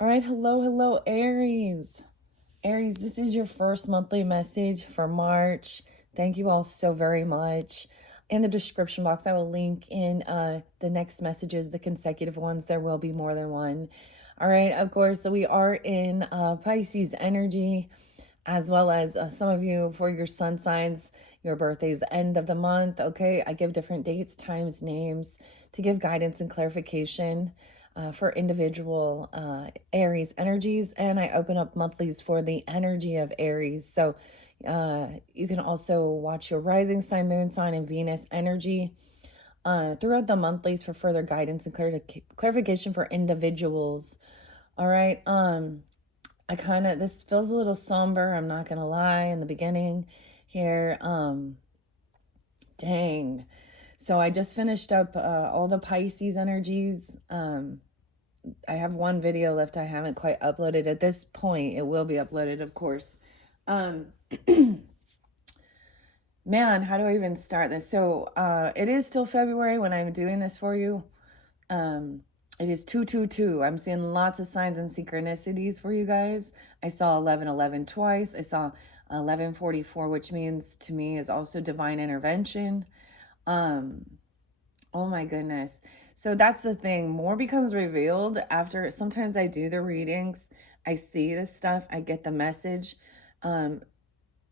All right, hello, Aries. Aries, this is your first monthly message for March. Thank you all so very much. In the description box, I will link in the next messages, the consecutive ones. There will be more than one. All right, of course, so we are in Pisces energy, as well as some of you for your sun signs. Your birthday is the end of the month. Okay, I give different dates, times, names to give guidance and clarification for individual Aries energies, and I open up monthlies for the energy of Aries. So you can also watch your rising sign, moon sign, and Venus energy throughout the monthlies for further guidance and clarification for individuals. All right. This feels a little somber, I'm not gonna lie, in the beginning here. Dang. So I just finished up all the Pisces energies. I have one video left I haven't quite uploaded. At this point, it will be uploaded, of course. Um, man, how do I even start this? So it is still February when I'm doing this for you. It is 222. I'm seeing lots of signs and synchronicities for you guys. I saw 1111 twice. I saw 1144, which means to me is also divine intervention. Oh my goodness. So that's the thing. More becomes revealed after sometimes I do the readings. I see this stuff. I get the message. If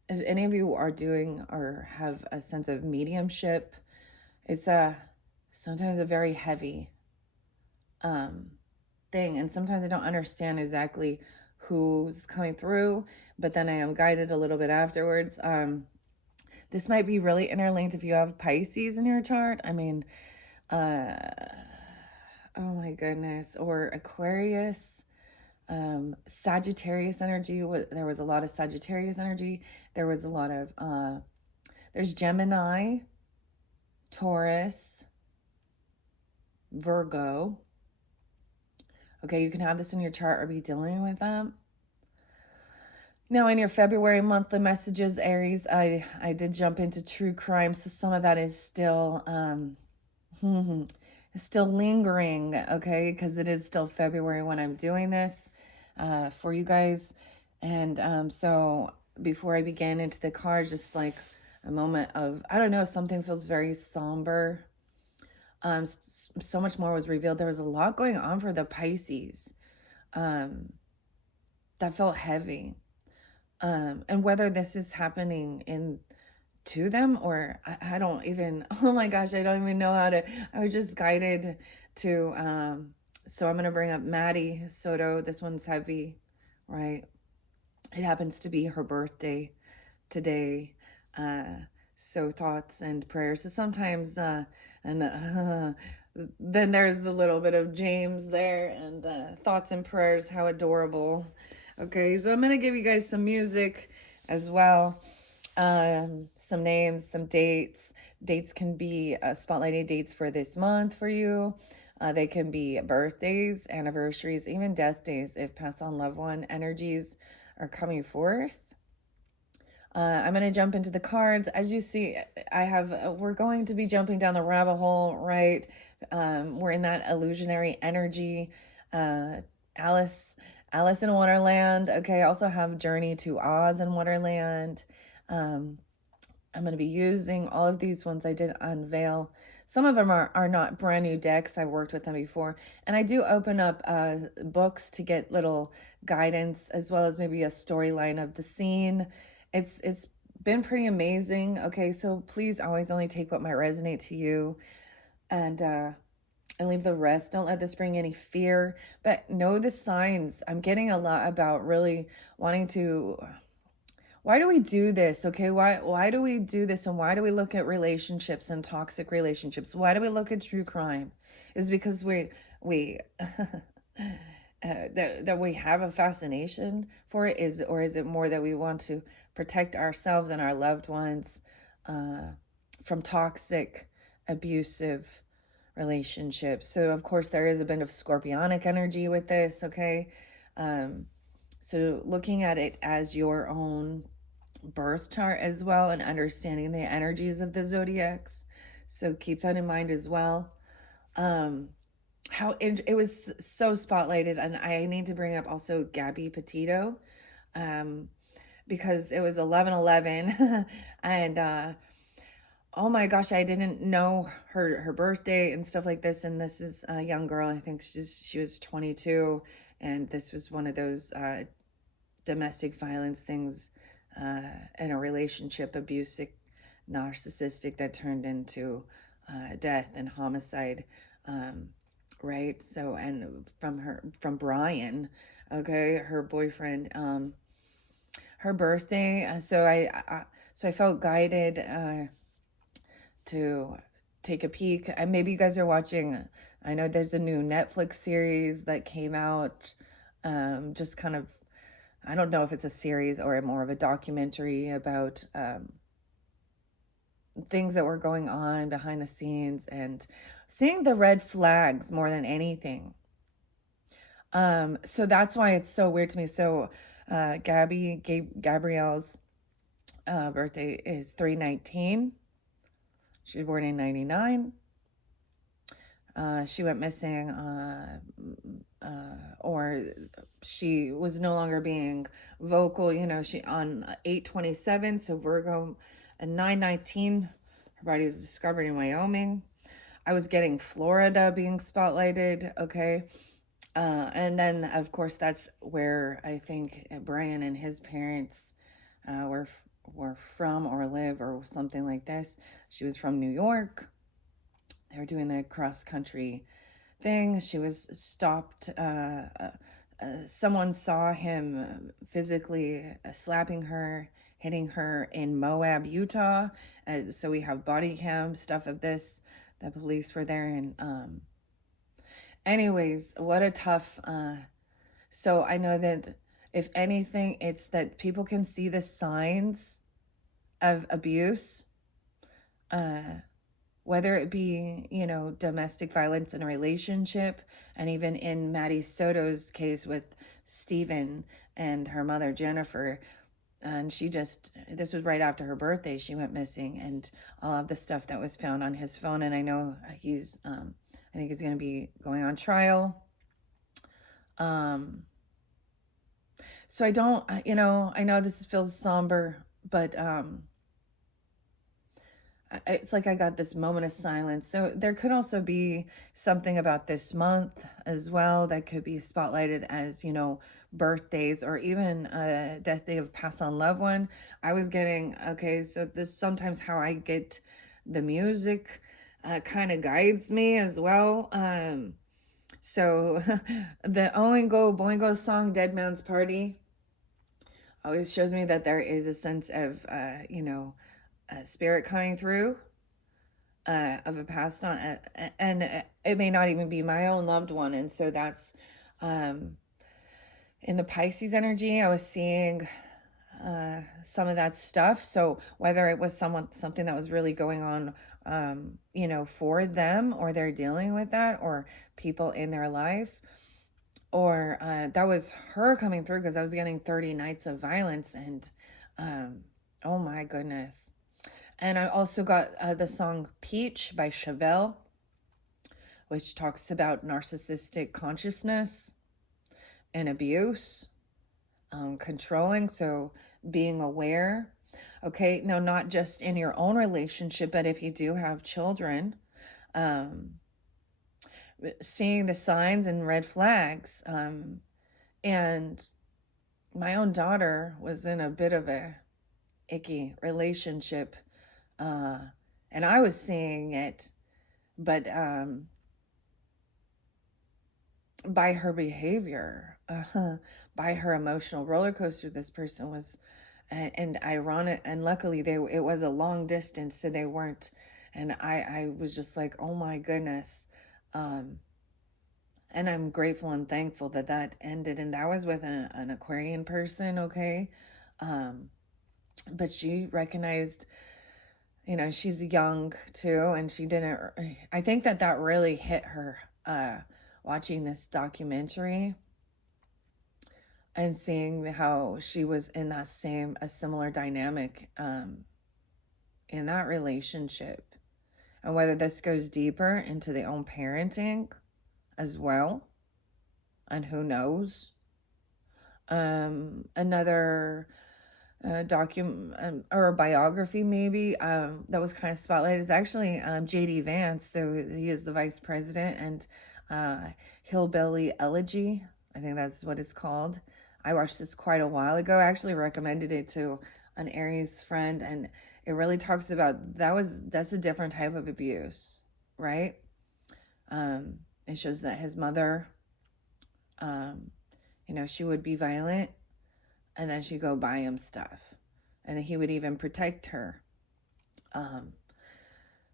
any of you are doing or have a sense of mediumship, it's sometimes a very heavy thing. And sometimes I don't understand exactly who's coming through, but then I am guided a little bit afterwards. This might be really interlinked if you have Pisces in your chart. I mean, uh, oh my goodness, or Aquarius, Sagittarius energy. There was a lot of Sagittarius energy. There was a lot of, there's Gemini, Taurus, Virgo. Okay, you can have this in your chart or be dealing with them. Now, in your February monthly messages, Aries, I did jump into true crime, so some of that is still still lingering, okay, because it is still February when I'm doing this for you guys. And so before I begin into the cards, just like a moment of, I don't know, something feels very somber. So much more was revealed. There was a lot going on for the Pisces that felt heavy. And whether this is happening in to them or I don't even, oh my gosh, I don't even know how to, I was just guided to, so I'm going to bring up Maddie Soto. This one's heavy, right? It happens to be her birthday today. So thoughts and prayers. So sometimes, then there's the little bit of James there and thoughts and prayers. How adorable. Okay, so I'm going to give you guys some music as well. Some names, some dates. Dates can be spotlighted dates for this month for you. They can be birthdays, anniversaries, even death days if passed on loved one energies are coming forth. I'm going to jump into the cards. As you see, we're going to be jumping down the rabbit hole, right? We're in that illusionary energy. Alice in Wonderland. Okay, I also have Journey to Oz in Wonderland. I'm going to be using all of these ones I did unveil. Some of them are not brand new decks. I worked with them before. And I do open up books to get little guidance as well as maybe a storyline of the scene. It's been pretty amazing. Okay, so please always only take what might resonate to you and leave the rest. Don't let this bring any fear, but know the signs. I'm getting a lot about really wanting to, why do we do this? Okay, why do we do this, and why do we look at relationships and toxic relationships? Why do we look at true crime? Is because we that we have a fascination for it, or is it more that we want to protect ourselves and our loved ones from toxic, abusive relationships? So of course there is a bit of scorpionic energy with this. Okay, so looking at it as your own birth chart as well and understanding the energies of the zodiacs. So keep that in mind as well. it was so spotlighted. And I need to bring up also Gabby Petito, um, because it was 11/11, and oh my gosh, I didn't know her birthday and stuff like this. And this is a young girl. I think she was 22, and this was one of those domestic violence things, in a relationship, abusive, narcissistic, that turned into death and homicide. Um, right. So, and from Brian, okay, her boyfriend, her birthday. So I felt guided to take a peek. And maybe you guys are watching. I know there's a new Netflix series that came out. Just kind of, I don't know if it's a series or more of a documentary about things that were going on behind the scenes and seeing the red flags more than anything. So that's why it's so weird to me. So, Gabrielle's birthday is 3/19. She was born in 99. She went missing, or she was no longer being vocal. She on 8/27, so Virgo, and 9/19. Her body was discovered in Wyoming. I was getting Florida being spotlighted. Okay. And then, of course, that's where I think Brian and his parents were from or live or something like this. She was from New York. They were doing the cross country thing. She was stopped. Someone saw him physically slapping her, hitting her in Moab, Utah. So we have body cam stuff of this. The police were there, and anyways, what a tough. So I know that if anything, it's that people can see the signs of abuse, whether it be, domestic violence in a relationship, and even in Maddie Soto's case with Stephen and her mother, Jennifer. And this was right after her birthday, she went missing, and all of the stuff that was found on his phone. And I know I think he's going to be going on trial. Um, so I don't, I know this feels somber, but it's like I got this moment of silence. So there could also be something about this month as well that could be spotlighted as, birthdays or even a death day of pass on loved one. I was getting, okay, so this sometimes how I get the music kind of guides me as well. So the Oingo Boingo song Dead Man's Party always shows me that there is a sense of, spirit coming through, of a passed on, and it may not even be my own loved one. And so that's in the Pisces energy. I was seeing some of that stuff. So whether it was something that was really going on, for them, or they're dealing with that, or people in their life, or that was her coming through, because I was getting 30 nights of violence, and oh my goodness. And I also got the song Peach by Chevelle, which talks about narcissistic consciousness and abuse, controlling. So being aware. Okay, now not just in your own relationship, but if you do have children, um, seeing the signs and red flags. And my own daughter was in a bit of a icky relationship, uh, and I was seeing it, but by her behavior, by her emotional roller coaster this person was, and ironic, and luckily it was a long distance, so they weren't, and I was just like, oh my goodness. And I'm grateful and thankful that that ended, and that was with an Aquarian person. Okay. But she recognized, she's young too, and she didn't, I think that really hit her, watching this documentary and seeing how she was in a similar dynamic, in that relationship. And whether this goes deeper into the own parenting, as well. And who knows? Another document or a biography maybe that was kind of spotlighted is actually J.D. Vance. So he is the vice president, and Hillbilly Elegy, I think that's what it's called. I watched this quite a while ago. I actually recommended it to an Aries friend, and it really talks about that's a different type of abuse, right? It shows that his mother, she would be violent, and then she'd go buy him stuff, and he would even protect her.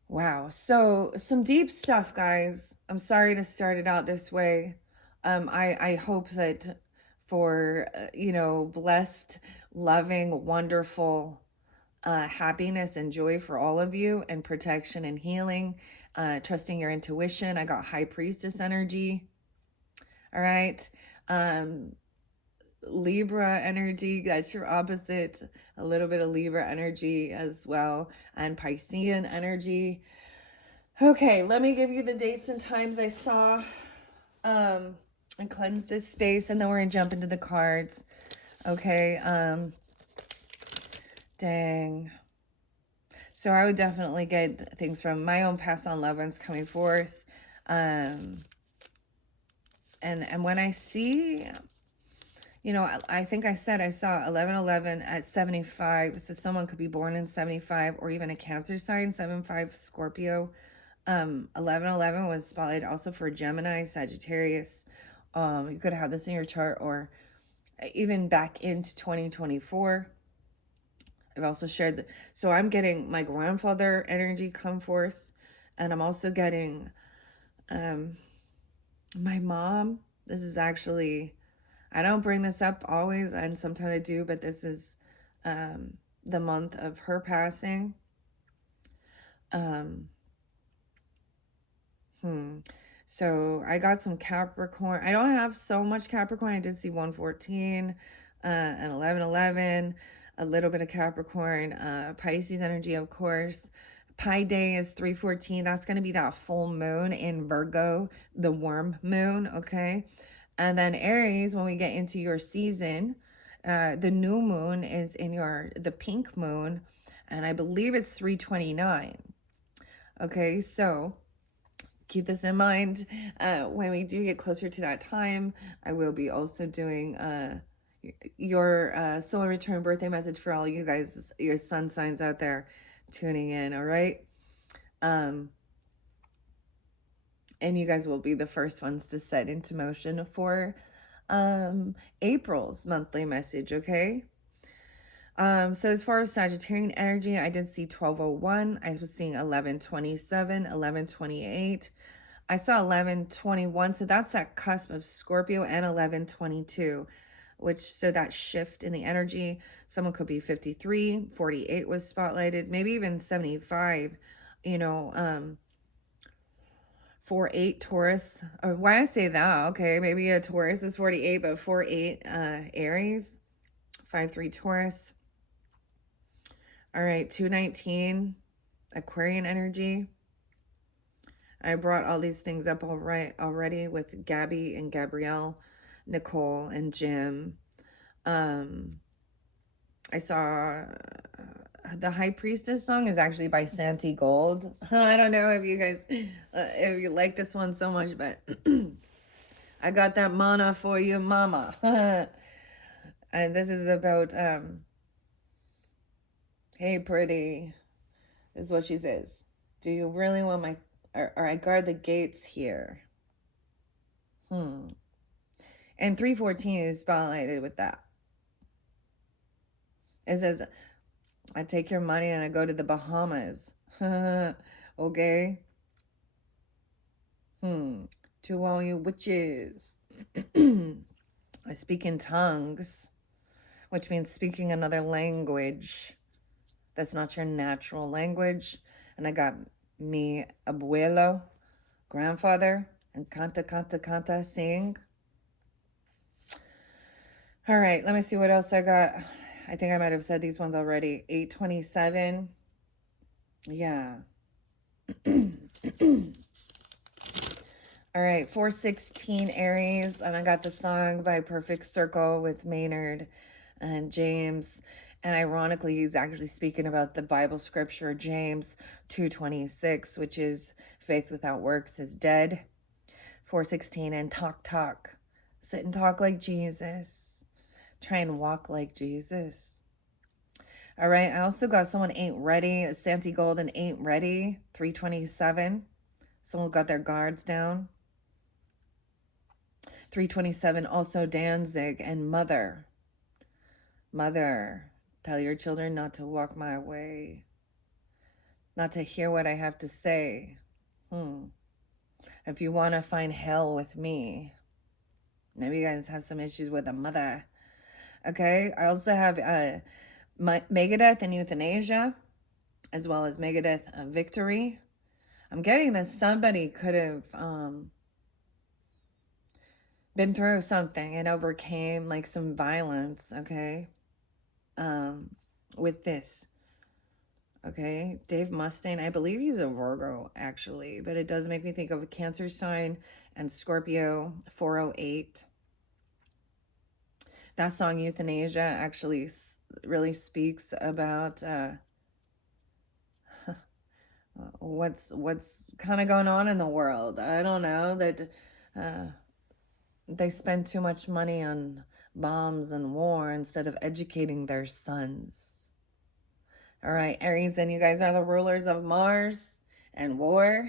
Wow. So some deep stuff, guys. I'm sorry to start it out this way. I hope that for, blessed, loving, wonderful happiness and joy for all of you, and protection and healing, trusting your intuition. I got High Priestess energy. All right. Libra energy, that's your opposite. A little bit of Libra energy as well, and Piscean energy. Okay, let me give you the dates and times I saw, and cleanse this space, and then we're gonna jump into the cards. Okay, dang. So I would definitely get things from my own past on loved ones coming forth. And when I see, I think I said I saw 1111 at 75. So someone could be born in 75, or even a Cancer sign, 75 Scorpio. 1111 was spotlighted also for Gemini, Sagittarius. You could have this in your chart, or even back into 2024. I've also shared so I'm getting my grandfather energy come forth, and I'm also getting my mom. This is actually, I don't bring this up always, and sometimes I do, but this is the month of her passing. So I got some Capricorn. I don't have so much Capricorn. I did see 114 and 1111, a little bit of Capricorn, Pisces energy, of course. Pi Day is 314. That's going to be that full moon in Virgo, the worm moon, okay? And then Aries, when we get into your season, the new moon is in the pink moon, and I believe it's 329. Okay, so keep this in mind. When we do get closer to that time, I will be also doing your solar return birthday message for all you guys, your sun signs out there tuning in, all right? And you guys will be the first ones to set into motion for April's monthly message, okay? So as far as Sagittarian energy, I did see 1201. I was seeing 1127, 1128. I saw 1121. So that's that cusp of Scorpio, and 1122, so that shift in the energy. Someone could be 53, 48 was spotlighted, maybe even 75, 48 Taurus. Why I say that? Okay, maybe a Taurus is 48, but 48 Aries, 53 Taurus. All right, 219 Aquarian energy. I brought all these things up already with Gabby and Gabrielle, Nicole and Jim. I saw the High Priestess song is actually by Santi Gold. I don't know if you guys, if you like this one so much, but I got that mana for you, mama. And this is about, hey, pretty, is what she says. Do you really want my, or I guard the gates here? And 314 is spotlighted with that. It says, I take your money and I go to the Bahamas. Okay? To all you witches. I speak in tongues, which means speaking another language that's not your natural language. And I got mi abuelo, grandfather, and canta, canta, canta, sing. All right, let me see what else I got. I think I might have said these ones already. 827. Yeah. All right, 416 Aries, and I got the song by Perfect Circle with Maynard and James. And ironically, he's actually speaking about the Bible scripture, James 2:26, which is faith without works is dead. 416, and talk. Sit and talk like Jesus. Try and walk like Jesus. All right, I also got Someone Ain't Ready. Santi Golden Ain't Ready, 327. Someone got their guards down. 327, also Danzig and Mother. Mother, tell your children not to walk my way, not to hear what I have to say. If you want to find hell with me, maybe you guys have some issues with a mother. Okay, I also have Megadeth and Euthanasia, as well as Megadeth Victory. I'm getting that somebody could have been through something and overcame like some violence, okay, with this. Okay, Dave Mustaine, I believe he's a Virgo actually, but it does make me think of a Cancer sign and Scorpio, 408. That song Euthanasia actually really speaks about what's kind of going on in the world. I don't know, that they spend too much money on bombs and war instead of educating their sons. All right, Aries, and you guys are the rulers of Mars and war.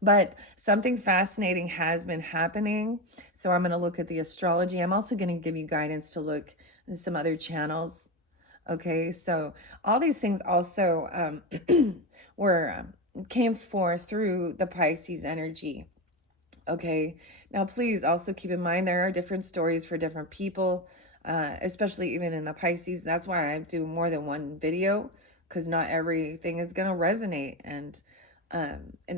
But something fascinating has been happening. So I'm going to look at the astrology. I'm also going to give you guidance to look at some other channels. Okay, so all these things also were came forth through the Pisces energy. Okay, now please also keep in mind there are different stories for different people, especially even in the Pisces. That's why I do more than one video, because not everything is going to resonate. And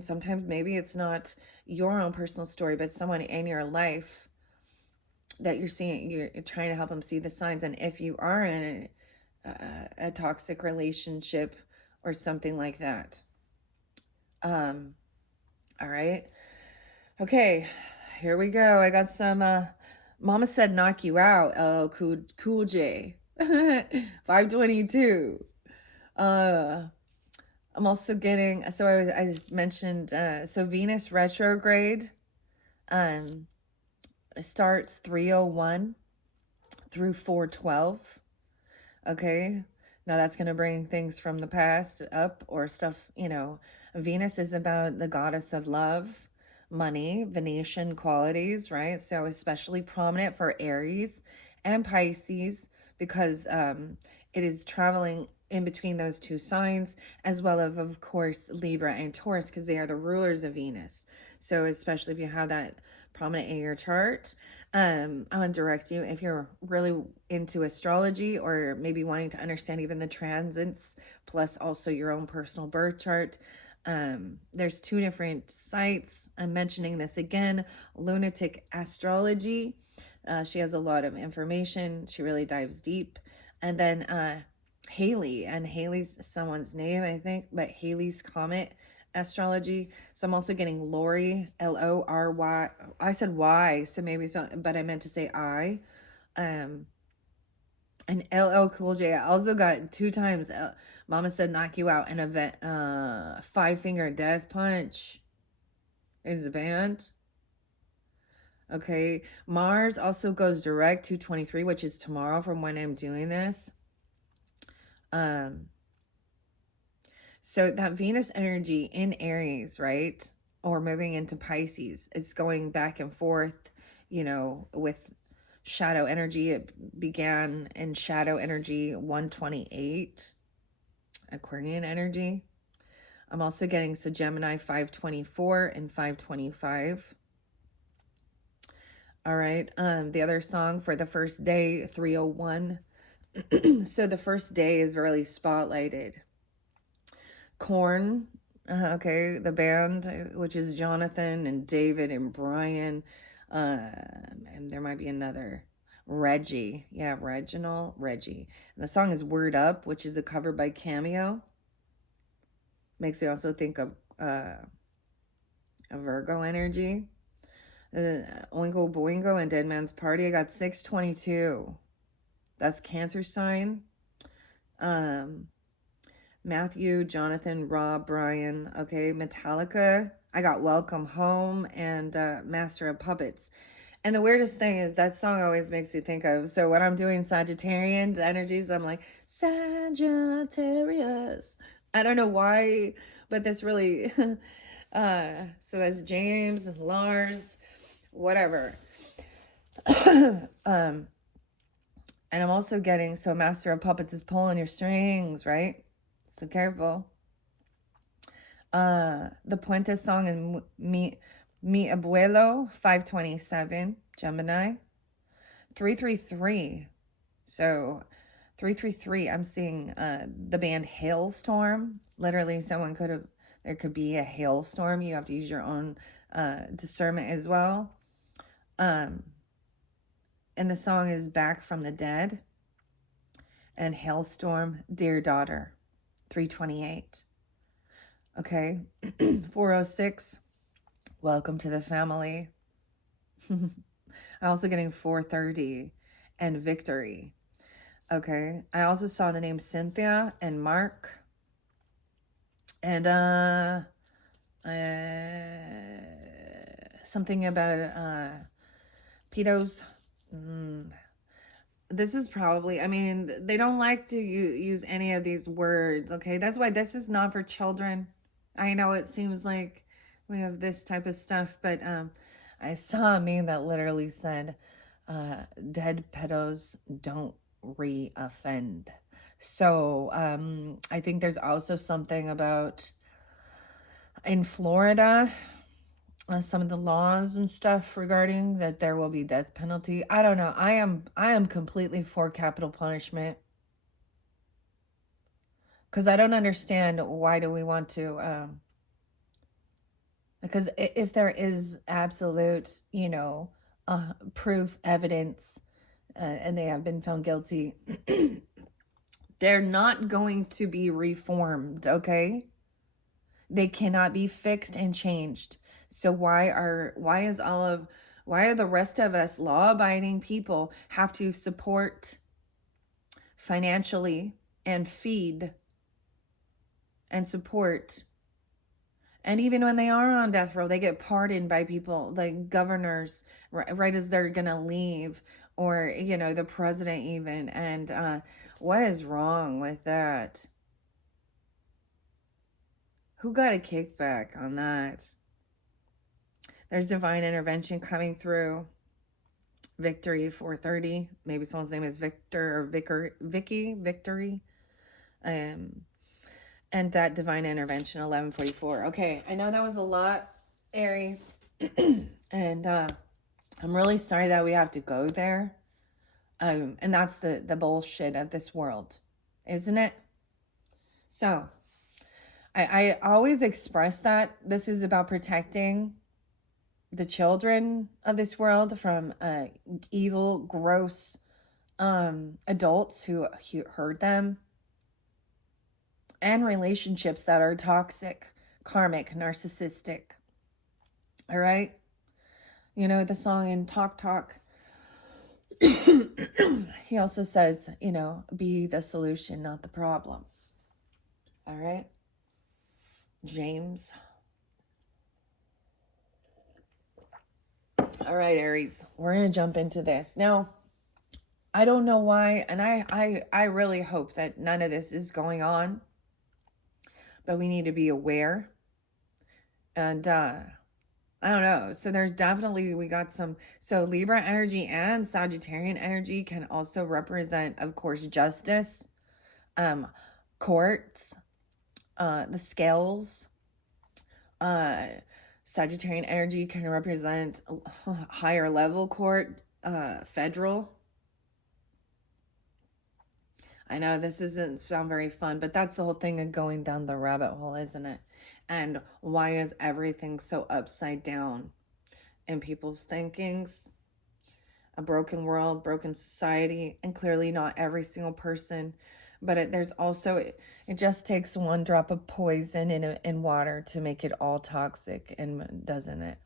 sometimes maybe it's not your own personal story, but someone in your life that you're seeing, you're trying to help them see the signs. And if you are in a toxic relationship or something like that. All right. Okay, here we go. I got some Mama Said Knock You Out. Oh, cool J. 522. I'm also getting, so I mentioned, so Venus retrograde starts 301 through 412. Okay, now that's going to bring things from the past up or stuff, Venus is about the goddess of love, money, Venetian qualities, right? So especially prominent for Aries and Pisces, because it is traveling in between those two signs, as well as, of course, Libra and Taurus, because they are the rulers of Venus. So especially if you have that prominent in your chart, I'm going to direct you, if you're really into astrology or maybe wanting to understand even the transits, plus also your own personal birth chart. There's two different sites. I'm mentioning this again, Lunatic Astrology. She has a lot of information. She really dives deep. And then Haley, and Haley's someone's name, I think, but Haley's Comet Astrology. So I'm also getting Lori, Lory. I said Y, so maybe it's not, but I meant to say I. And LL Cool J. I also got 2 times Mama Said Knock You Out, an event, 5 Finger Death Punch is a band. Okay, Mars also goes direct to 23, which is tomorrow from when I'm doing this. So that Venus energy in Aries, right? Or moving into Pisces, it's going back and forth, with shadow energy. It began in shadow energy 128, Aquarian energy. I'm also getting Gemini 524 and 525. All right. The other song for the first day, 301. So the first day is really spotlighted. Korn, okay, the band, which is Jonathan and David and Brian, and there might be another, Reggie, yeah, Reggie. And the song is Word Up, which is a cover by Cameo. Makes me also think of a Virgo energy. Oingo Boingo and Dead Man's Party. I got 622. That's Cancer sign. Matthew, Jonathan, Rob, Brian. Okay, Metallica. I got Welcome Home and Master of Puppets. And the weirdest thing is that song always makes me think of, so when I'm doing Sagittarian energies, I'm like, Sagittarius. I don't know why, but this really, so that's James and Lars, whatever. And I'm also getting, so Master of Puppets is pulling your strings, right? So careful. The Puente song and Mi Abuelo, 527, Gemini. 333. So 333, I'm seeing the band Hailstorm. Literally, there could be a hailstorm. You have to use your own discernment as well. And the song is Back from the Dead. And Hailstorm, Dear Daughter, 328. Okay, 406, Welcome to the Family. I'm also getting 430 and Victory. Okay, I also saw the name Cynthia and Mark. And something about pedos. This is probably, I mean, they don't like to use any of these words, okay? That's why this is not for children. I know it seems like we have this type of stuff, but I saw a meme that literally said, dead pedos don't re-offend. So I think there's also something about in Florida, some of the laws and stuff regarding that there will be death penalty. I don't know. I am completely for capital punishment. Because I don't understand why do we want to, because if there is absolute, proof, evidence, and they have been found guilty, they're not going to be reformed, okay? They cannot be fixed and changed. So why are the rest of us law-abiding people have to support financially and feed and support? And even when they are on death row, they get pardoned by people like governors right as they're gonna leave, or the president even. And what is wrong with that? Who got a kickback on that? There's divine intervention coming through. Victory, 430. Maybe someone's name is Victor or Vicky, Victory. And that divine intervention, 1144. Okay, I know that was a lot, Aries. And I'm really sorry that we have to go there. And that's the bullshit of this world, isn't it? So I always express that this is about protecting the children of this world from evil, gross adults who hurt them, and relationships that are toxic, karmic, narcissistic. All right? The song in Talk Talk, he also says, be the solution, not the problem. All right? James. All right, Aries, we're going to jump into this. Now, I don't know why, and I really hope that none of this is going on, but we need to be aware. And I don't know. So there's definitely, we got some, so Libra energy and Sagittarian energy can also represent, of course, justice, courts, the scales. Sagittarian energy can represent higher level court, federal. I know this doesn't sound very fun, but that's the whole thing of going down the rabbit hole, isn't it? And why is everything so upside down in people's thinkings? A broken world, broken society, and clearly not every single person. But there's also, it just takes one drop of poison in water to make it all toxic, and doesn't it?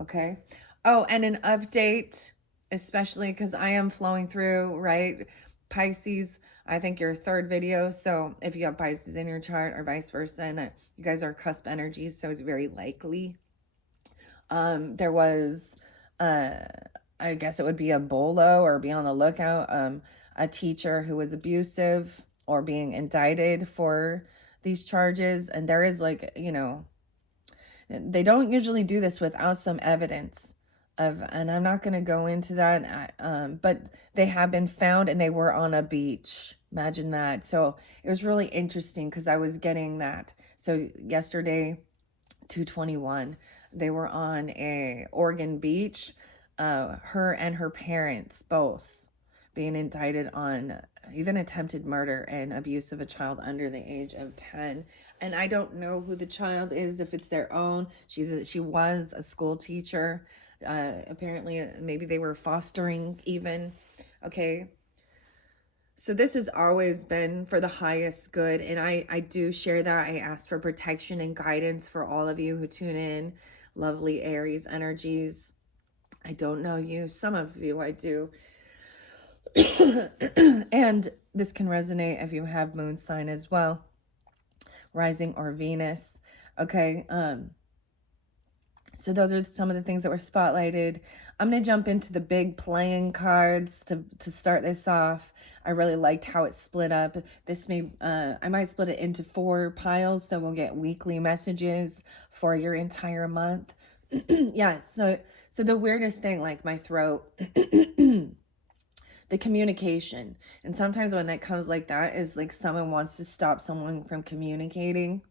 Okay. Oh, and an update, especially because I am flowing through, right? Pisces, I think your third video. So if you have Pisces in your chart or vice versa, and you guys are cusp energies, so it's very likely. There was, uh, I guess it would be a bolo or be on the lookout, a teacher who was abusive or being indicted for these charges. And there is like, they don't usually do this without some evidence of, and I'm not going to go into that, but they have been found and they were on a beach. Imagine that. So it was really interesting because I was getting that. So yesterday, 221, they were on a Oregon beach, her and her parents both being indicted on even attempted murder and abuse of a child under the age of 10. And I don't know who the child is, if it's their own. She was a school teacher. Apparently, maybe they were fostering even. Okay. So this has always been for the highest good. And I do share that. I ask for protection and guidance for all of you who tune in. Lovely Aries energies. I don't know you. Some of you I do. And this can resonate if you have moon sign as well, rising or Venus. Okay. So those are some of the things that were spotlighted. I'm going to jump into the big playing cards to start this off. I really liked how it split up. This may, I might split it into 4 piles, so we'll get weekly messages for your entire month. Yeah, so the weirdest thing, like my throat, the communication. And sometimes when it comes like that is like someone wants to stop someone from communicating.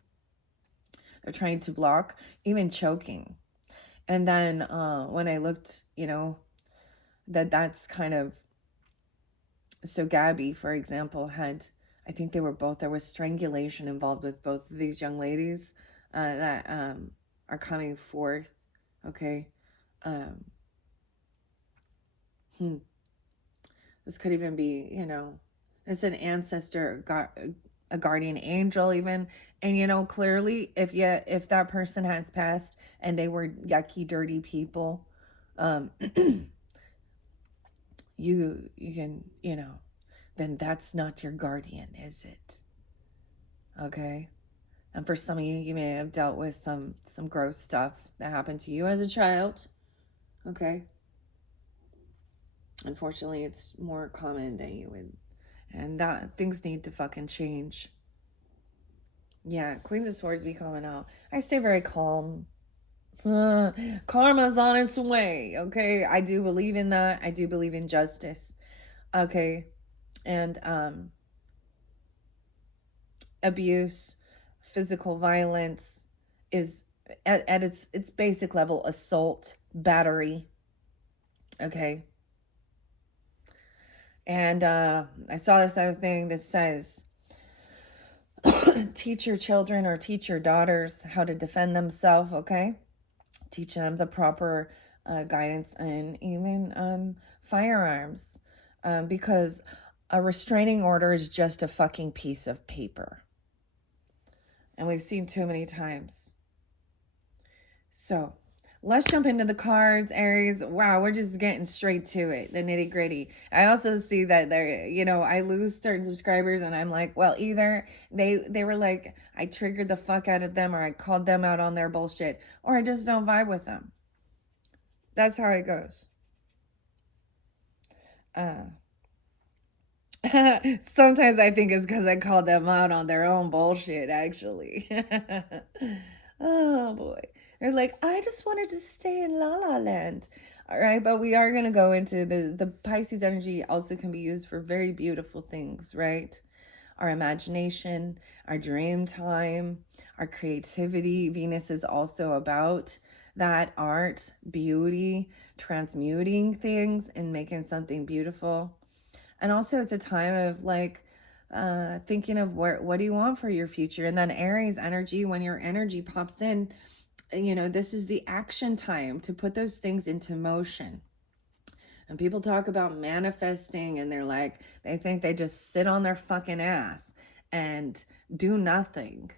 They're trying to block, even choking. And then when I looked, that's kind of, so Gabby, for example, had, I think they were both, there was strangulation involved with both of these young ladies that are coming forth. Okay. This could even be, it's an ancestor, a guardian angel even. And clearly if that person has passed and they were yucky, dirty people, you can, then that's not your guardian, is it? Okay. And for some of you, you may have dealt with some gross stuff that happened to you as a child. Okay. Unfortunately, it's more common than you would. And that things need to fucking change. Yeah, Queens of Swords be coming out. I stay very calm. Karma's on its way. Okay. I do believe in that. I do believe in justice. Okay. And abuse, physical violence is at its basic level assault, battery. Okay. And I saw this other thing that says teach your children or teach your daughters how to defend themselves. Okay. Teach them the proper guidance and even firearms, because a restraining order is just a fucking piece of paper. And we've seen too many times. So let's jump into the cards, Aries. Wow, we're just getting straight to it, the nitty gritty. I also see that there, I lose certain subscribers and I'm like, well, either they were like, I triggered the fuck out of them or I called them out on their bullshit, or I just don't vibe with them. That's how it goes. Sometimes I think it's because I called them out on their own bullshit, actually. Oh boy. They're like, I just wanted to stay in La La Land. All right, but we are going to go into the Pisces energy also can be used for very beautiful things, right? Our imagination, our dream time, our creativity. Venus is also about that art, beauty, transmuting things and making something beautiful. And also it's a time of like thinking of what do you want for your future. And then Aries energy, when your energy pops in, this is the action time to put those things into motion. And people talk about manifesting and they're like, they think they just sit on their fucking ass and do nothing.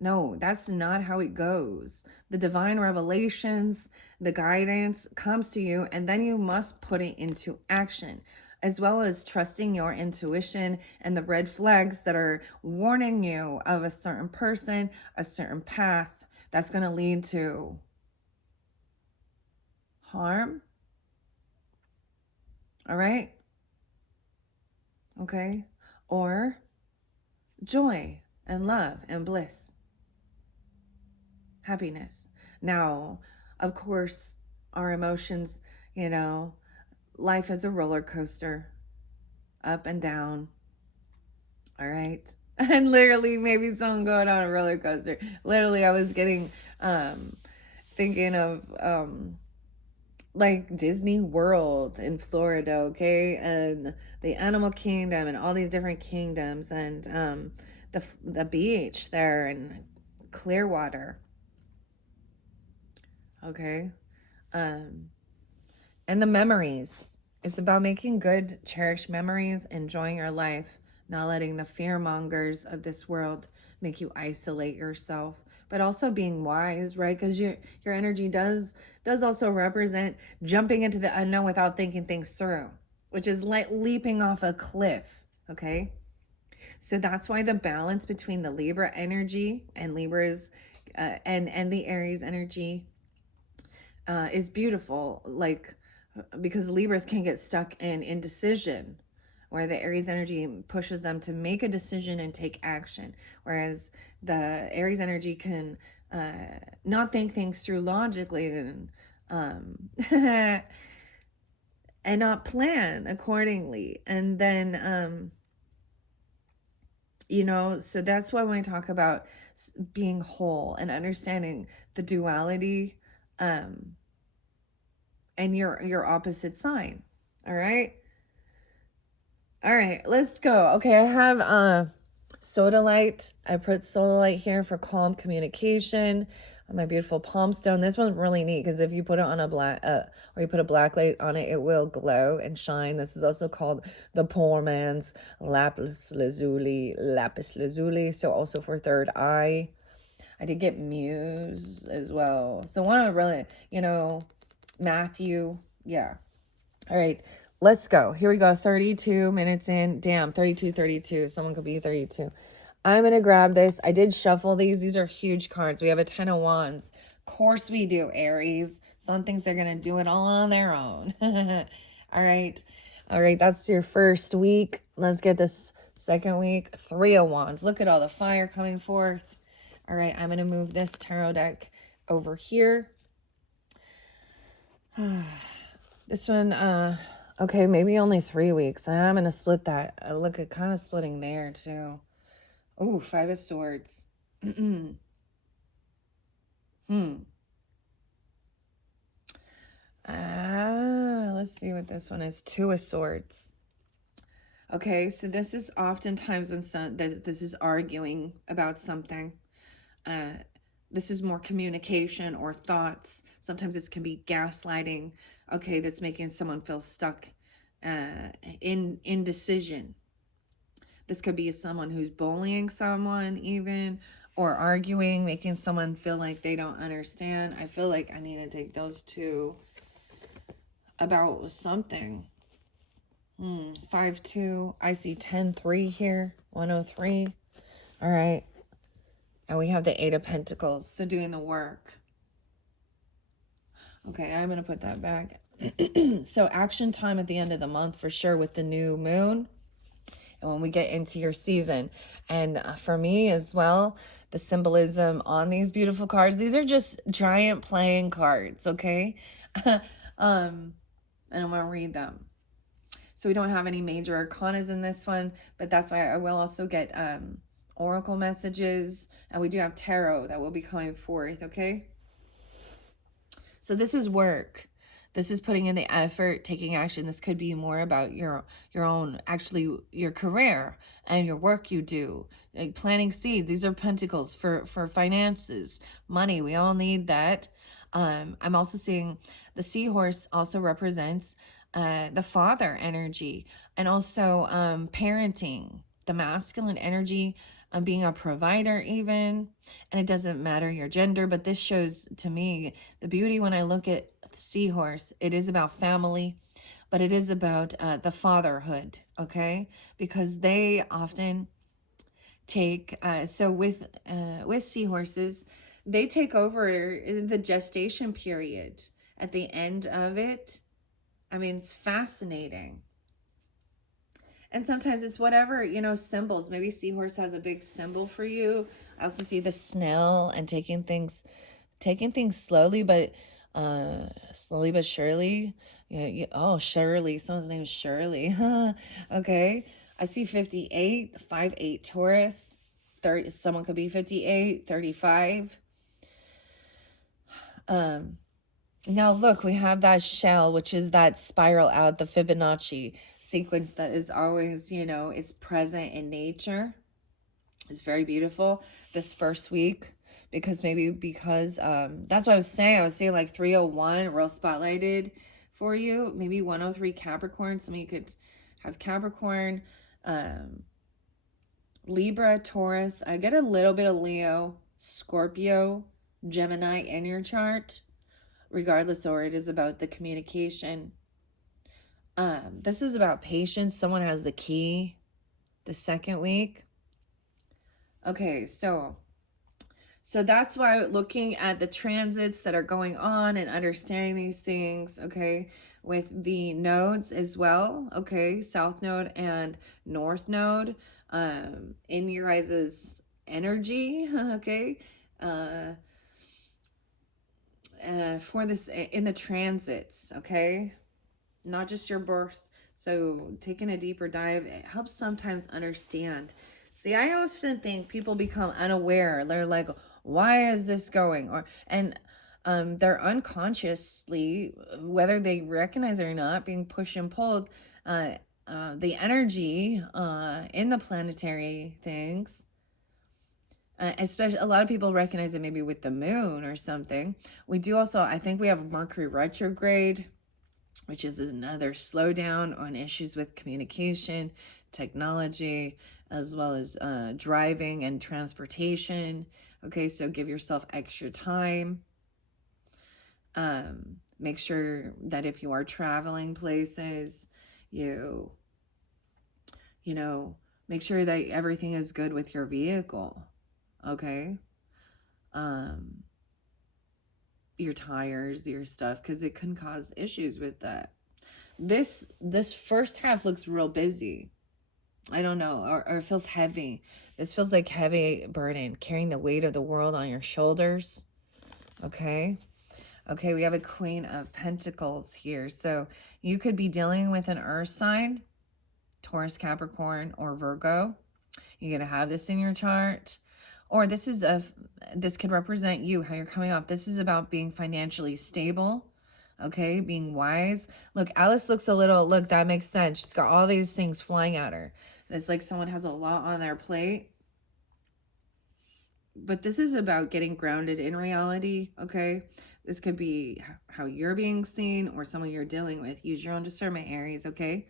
No, that's not how it goes. The divine revelations, the guidance comes to you, and then you must put it into action, as well as trusting your intuition and the red flags that are warning you of a certain person, a certain path that's going to lead to harm. All right? Okay? Or joy and love and bliss, happiness. Now, of course, our emotions, you know, life is a roller coaster, up and down. All right. And literally, maybe someone going on a roller coaster. Literally, I was getting, thinking of, like Disney World in Florida, okay, and the animal kingdom and all these different kingdoms, and the beach there and Clearwater, okay, um, and the memories. It's about making good, cherished memories, enjoying your life, not letting the fear mongers of this world make you isolate yourself, but also being wise, right? Because your energy does also represent jumping into the unknown without thinking things through, which is like leaping off a cliff. Okay, so that's why the balance between the Libra energy and Libra's and the Aries energy is beautiful. Like, because Libras can get stuck in indecision, where the Aries energy pushes them to make a decision and take action, whereas the Aries energy can not think things through logically um, and not plan accordingly. And then, so that's why when we talk about being whole and understanding the duality, um, and your opposite sign. All right. All right, let's go. Okay, I have sodalite. I put sodalite here for calm communication. My beautiful palm stone. This one's really neat because if you put it on a black or you put a black light on it, it will glow and shine. This is also called the poor man's lapis lazuli. Lapis lazuli. So also for third eye. I did get muse as well. So one of really, Matthew. Yeah. All right, let's go. Here we go. 32 minutes in. Damn, 32, 32. Someone could be 32. I'm going to grab this. I did shuffle these. These are huge cards. We have a 10 of wands. Of course we do, Aries. Some things they're going to do it all on their own. All right. All right, that's your first week. Let's get this second week. 3 of wands. Look at all the fire coming forth. All right, I'm going to move this tarot deck over here. This one, okay, maybe only 3 weeks. I'm going to split that. Look at kind of splitting there too. Oh, 5 of swords. Let's see what this one is. 2 of swords. Okay, so this is oftentimes when this is arguing about something. This is more communication or thoughts. Sometimes this can be gaslighting. Okay, that's making someone feel stuck in indecision. This could be someone who's bullying someone even, or arguing, making someone feel like they don't understand. I feel like I need to take those two about something. 5-2. I see 10-3 here. 103. All right. And we have the 8 of Pentacles. So doing the work. Okay, I'm going to put that back. So action time at the end of the month for sure with the new moon. And when we get into your season. And for me as well, the symbolism on these beautiful cards. These are just giant playing cards, okay? And I'm going to read them. So we don't have any major arcanas in this one, but that's why I will also get oracle messages, and we do have tarot that will be coming forth, okay? So this is work. This is putting in the effort, taking action. This could be more about your own, actually, your career and your work you do, like planting seeds. These are pentacles for finances, money. We all need that. I'm also seeing the seahorse also represents the father energy, and also parenting, the masculine energy, being a provider even, and it doesn't matter your gender, but this shows to me the beauty when I look at the seahorse. It is about family, but it is about the fatherhood, okay? Because they often take so with seahorses, they take over in the gestation period. At the end of it, I mean, it's fascinating. And sometimes it's whatever, symbols. Maybe seahorse has a big symbol for you. I also see the snail and taking things slowly but surely. Yeah, oh, Shirley. Someone's name is Shirley. Okay. I see 58, 5'8" Taurus. 30, someone could be 58, 35. Now look, we have that shell, which is that spiral out, the Fibonacci sequence that is always, is present in nature. It's very beautiful this first week because that's what I was saying. I was saying like 301 real spotlighted for you. Maybe 103 Capricorn. Some of you could have Capricorn, Libra, Taurus. I get a little bit of Leo, Scorpio, Gemini in your chart, regardless, or it is about the communication. This is about patience. Someone has the key the second week. Okay, so that's why looking at the transits that are going on and understanding these things, okay, with the nodes as well, okay, South Node and North Node, in your guys' energy, okay, for this in the transits, okay, not just your birth. So taking a deeper dive, it helps sometimes understand. See, I often think people become unaware. They're like, why is this going? They're unconsciously, whether they recognize it or not, being pushed and pulled. The energy in the planetary things, especially a lot of people recognize it maybe with the moon or something. We do also, I think we have Mercury retrograde, which is another slowdown on issues with communication, technology, as well as driving and transportation. Okay, so give yourself extra time. Make sure that if you are traveling places, you make sure that everything is good with your vehicle. Okay. Your tires, your stuff, because it can cause issues with that. This first half looks real busy. I don't know, or it feels heavy. This feels like heavy burden, carrying the weight of the world on your shoulders. Okay. Okay, we have a Queen of Pentacles here. So you could be dealing with an earth sign, Taurus, Capricorn, or Virgo. You're going to have this in your chart. Or this could represent you, how you're coming off. This is about being financially stable. Okay, being wise. Look, Alice looks look, that makes sense. She's got all these things flying at her. It's like someone has a lot on their plate. But this is about getting grounded in reality, okay? This could be how you're being seen or someone you're dealing with. Use your own discernment, Aries, okay?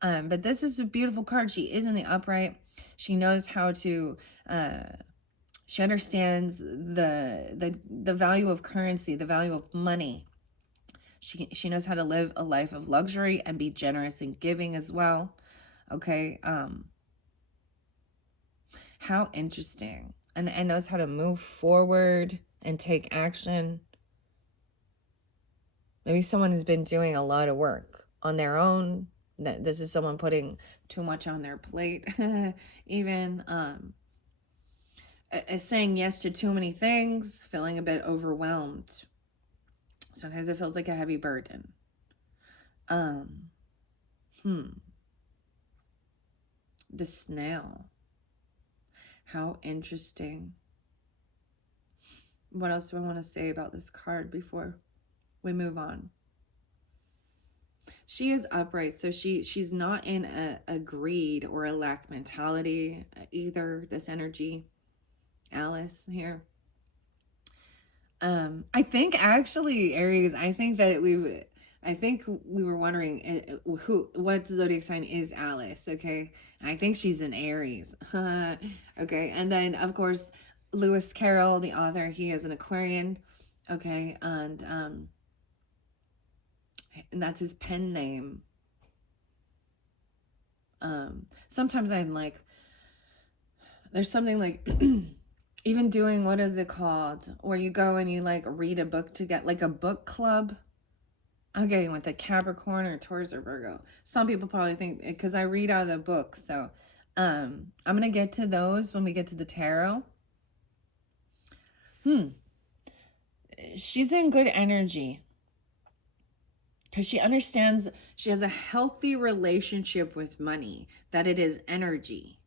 But this is a beautiful card. She is in the upright. She knows how to she understands the value of currency, the value of money. She knows how to live a life of luxury and be generous and giving as well. Okay. How interesting. And knows how to move forward and take action. Maybe someone has been doing a lot of work on their own. This is someone putting too much on their plate. Even saying yes to too many things, feeling a bit overwhelmed. Sometimes it feels like a heavy burden. The snail. How interesting. What else do I want to say about this card before we move on? She is upright, so she's not in a greed or a lack mentality either, this energy. Alice here. I think actually, Aries, I think that I think we were wondering what zodiac sign is Alice, okay? I think she's an Aries. Okay, and then of course Lewis Carroll, the author, he is an Aquarian, okay, and that's his pen name. Sometimes I'm like, there's something like even doing, what is it called, where you go and you like read a book to get like a book club. I'm getting with the Capricorn or Taurus or Virgo. Some people probably think because I read out of the book. So I'm gonna get to those when we get to the tarot. She's in good energy because she understands, she has a healthy relationship with money, that it is energy,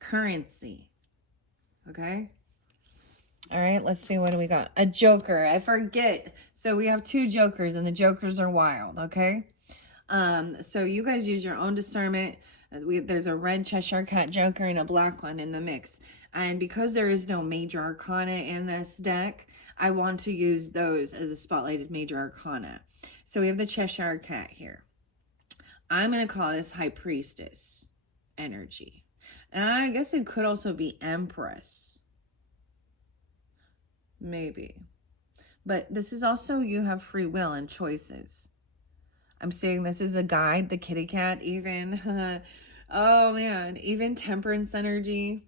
currency. Okay. All right, let's see, what do we got? A joker. I forget. So we have two jokers, and the jokers are wild, okay? So you guys use your own discernment. There's a red Cheshire Cat joker and a black one in the mix. And because there is no major arcana in this deck, I want to use those as a spotlighted major arcana. So we have the Cheshire Cat here. I'm going to call this High Priestess energy. And I guess it could also be Empress. Maybe. But this is also, you have free will and choices. I'm saying this is a guide, the kitty cat, even. Oh man, even temperance energy.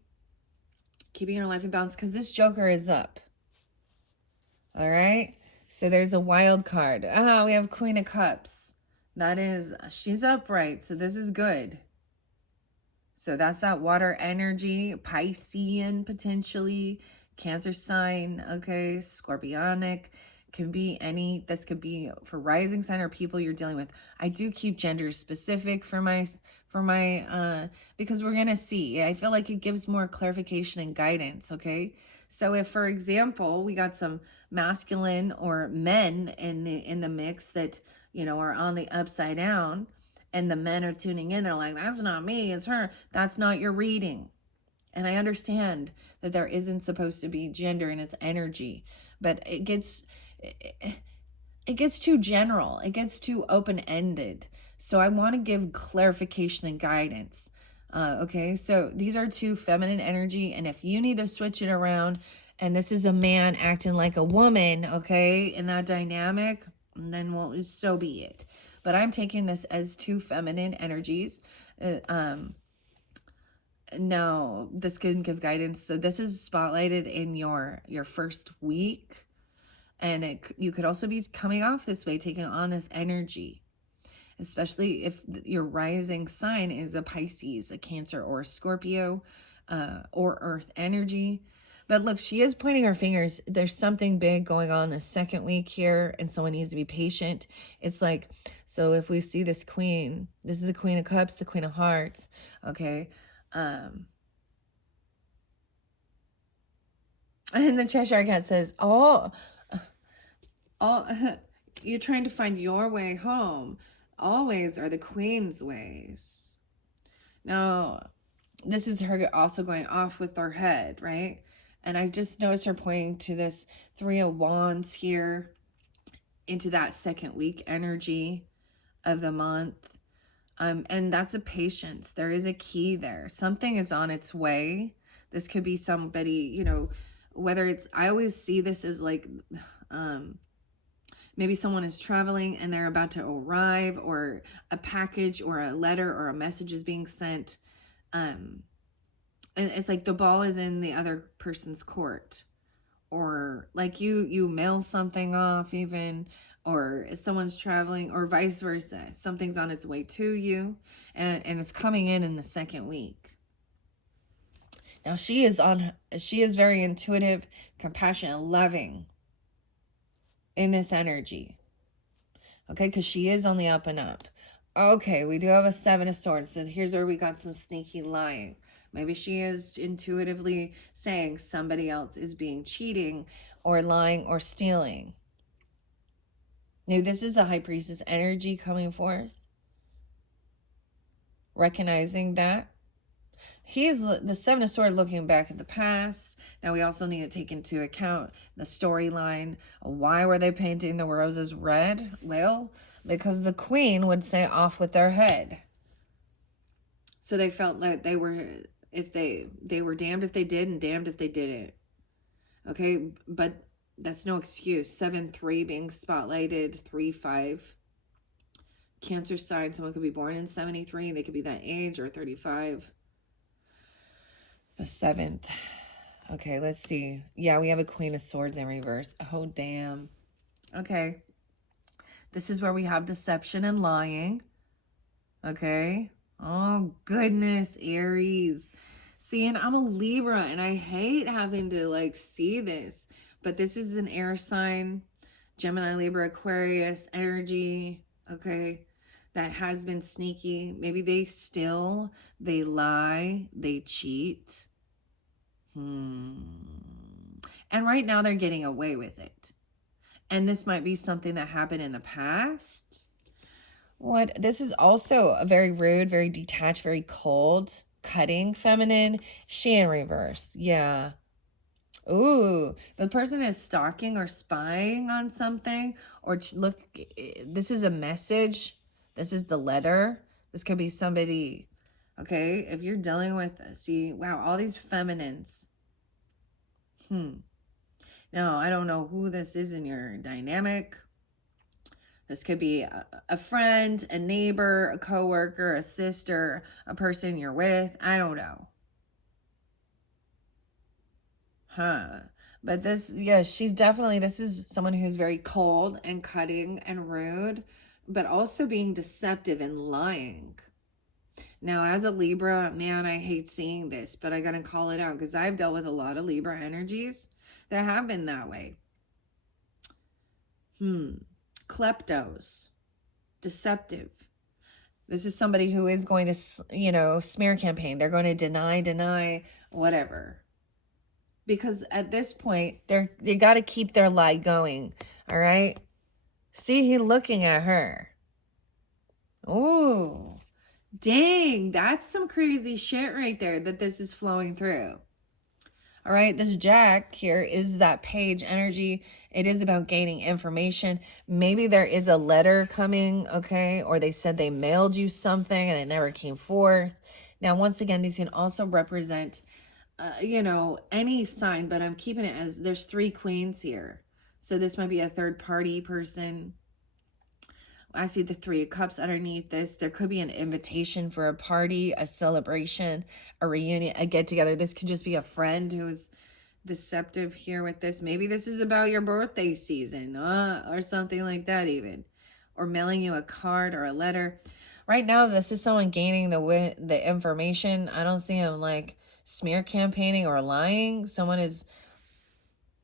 Keeping your life in balance, because this joker is up. All right. So there's a wild card. We have Queen of Cups. That is, she's upright. So this is good. So that's that water energy, Piscean potentially, Cancer sign, okay, Scorpionic, can be any, this could be for rising sign or people you're dealing with. I do keep gender specific for my because we're gonna see. I feel like it gives more clarification and guidance, okay? So if, for example, we got some masculine or men in the mix that, you know, are on the upside down, and the men are tuning in, they're like, that's not me, it's her. That's not your reading. And I understand that there isn't supposed to be gender in its energy, but it gets too general. It gets too open-ended. So I want to give clarification and guidance. Okay, so these are two feminine energy, and if you need to switch it around, and this is a man acting like a woman, okay, in that dynamic, then well, so be it. But I'm taking this as two feminine energies. No, this can give guidance. So this is spotlighted in your first week, and you could also be coming off this way, taking on this energy, especially if your rising sign is a Pisces, a Cancer, or a Scorpio, or Earth energy. But look, she is pointing her fingers. There's something big going on the second week here, and someone needs to be patient. It's like, so if we see this queen, this is the Queen of Cups, the Queen of Hearts, okay? And the Cheshire Cat says, you're trying to find your way home. Always are the Queen's ways. Now, this is her also going off with her head, right? And I just noticed her pointing to this Three of Wands here, into that second week energy of the month. And that's a patience. There is a key there. Something is on its way. This could be somebody, you know, whether it's, I always see this as like, maybe someone is traveling and they're about to arrive, or a package or a letter or a message is being sent. And it's like the ball is in the other person's court, or like you mail something off even, or someone's traveling, or vice versa. Something's on its way to you, and it's coming in the second week. Now she is very intuitive, compassionate, loving in this energy. Okay, because she is on the up and up. Okay, we do have a Seven of Swords. So here's where we got some sneaky lying. Maybe she is intuitively saying somebody else is being cheating or lying or stealing. Now, this is a High Priestess energy coming forth. Recognizing that. He's the Seven of Swords looking back at the past. Now we also need to take into account the storyline. Why were they painting the roses red? Well, because the queen would say off with their head. So they felt that they were, if they were damned if they did and damned if they didn't. Okay, but that's no excuse. 7-3 being spotlighted, 3-5. Cancer sign, someone could be born in 73. They could be that age or 35. The 7th. Okay, let's see. Yeah, we have a Queen of Swords in reverse. Oh, damn. Okay. This is where we have deception and lying. Okay. Oh, goodness, Aries. See, and I'm a Libra, and I hate having to, like, see this. But this is an air sign. Gemini, Libra, Aquarius, energy. Okay. That has been sneaky. Maybe they lie, they cheat. And right now they're getting away with it. And this might be something that happened in the past. What? This is also a very rude, very detached, very cold, cutting, feminine. She in reverse. Yeah. Ooh, the person is stalking or spying on something. Or look, this is a message. This is the letter. This could be somebody. Okay, if you're dealing with, see, wow, all these feminines. Now, I don't know who this is in your dynamic. This could be a friend, a neighbor, a coworker, a sister, a person you're with. I don't know. But this, yeah, she's definitely, this is someone who's very cold and cutting and rude, but also being deceptive and lying. Now, as a Libra, man, I hate seeing this, but I gotta call it out because I've dealt with a lot of Libra energies that have been that way. Kleptos, deceptive. This is somebody who is going to, smear campaign. They're going to deny, whatever. Because at this point, they got to keep their lie going. All right. See, he looking at her. Ooh, dang, that's some crazy shit right there that this is flowing through. All right, this Jack here is that page energy. It is about gaining information. Maybe there is a letter coming, okay? Or they said they mailed you something and it never came forth. Now, once again, these can also represent, any sign, but I'm keeping it as there's 3 queens here. So this might be a third party person. I see the 3 of Cups underneath this. There could be an invitation for a party, a celebration, a reunion, a get together. This could just be a friend who is deceptive here with this. Maybe this is about your birthday season or something like that even. Or mailing you a card or a letter. Right now, this is someone gaining the information. I don't see him like smear campaigning or lying. Someone is,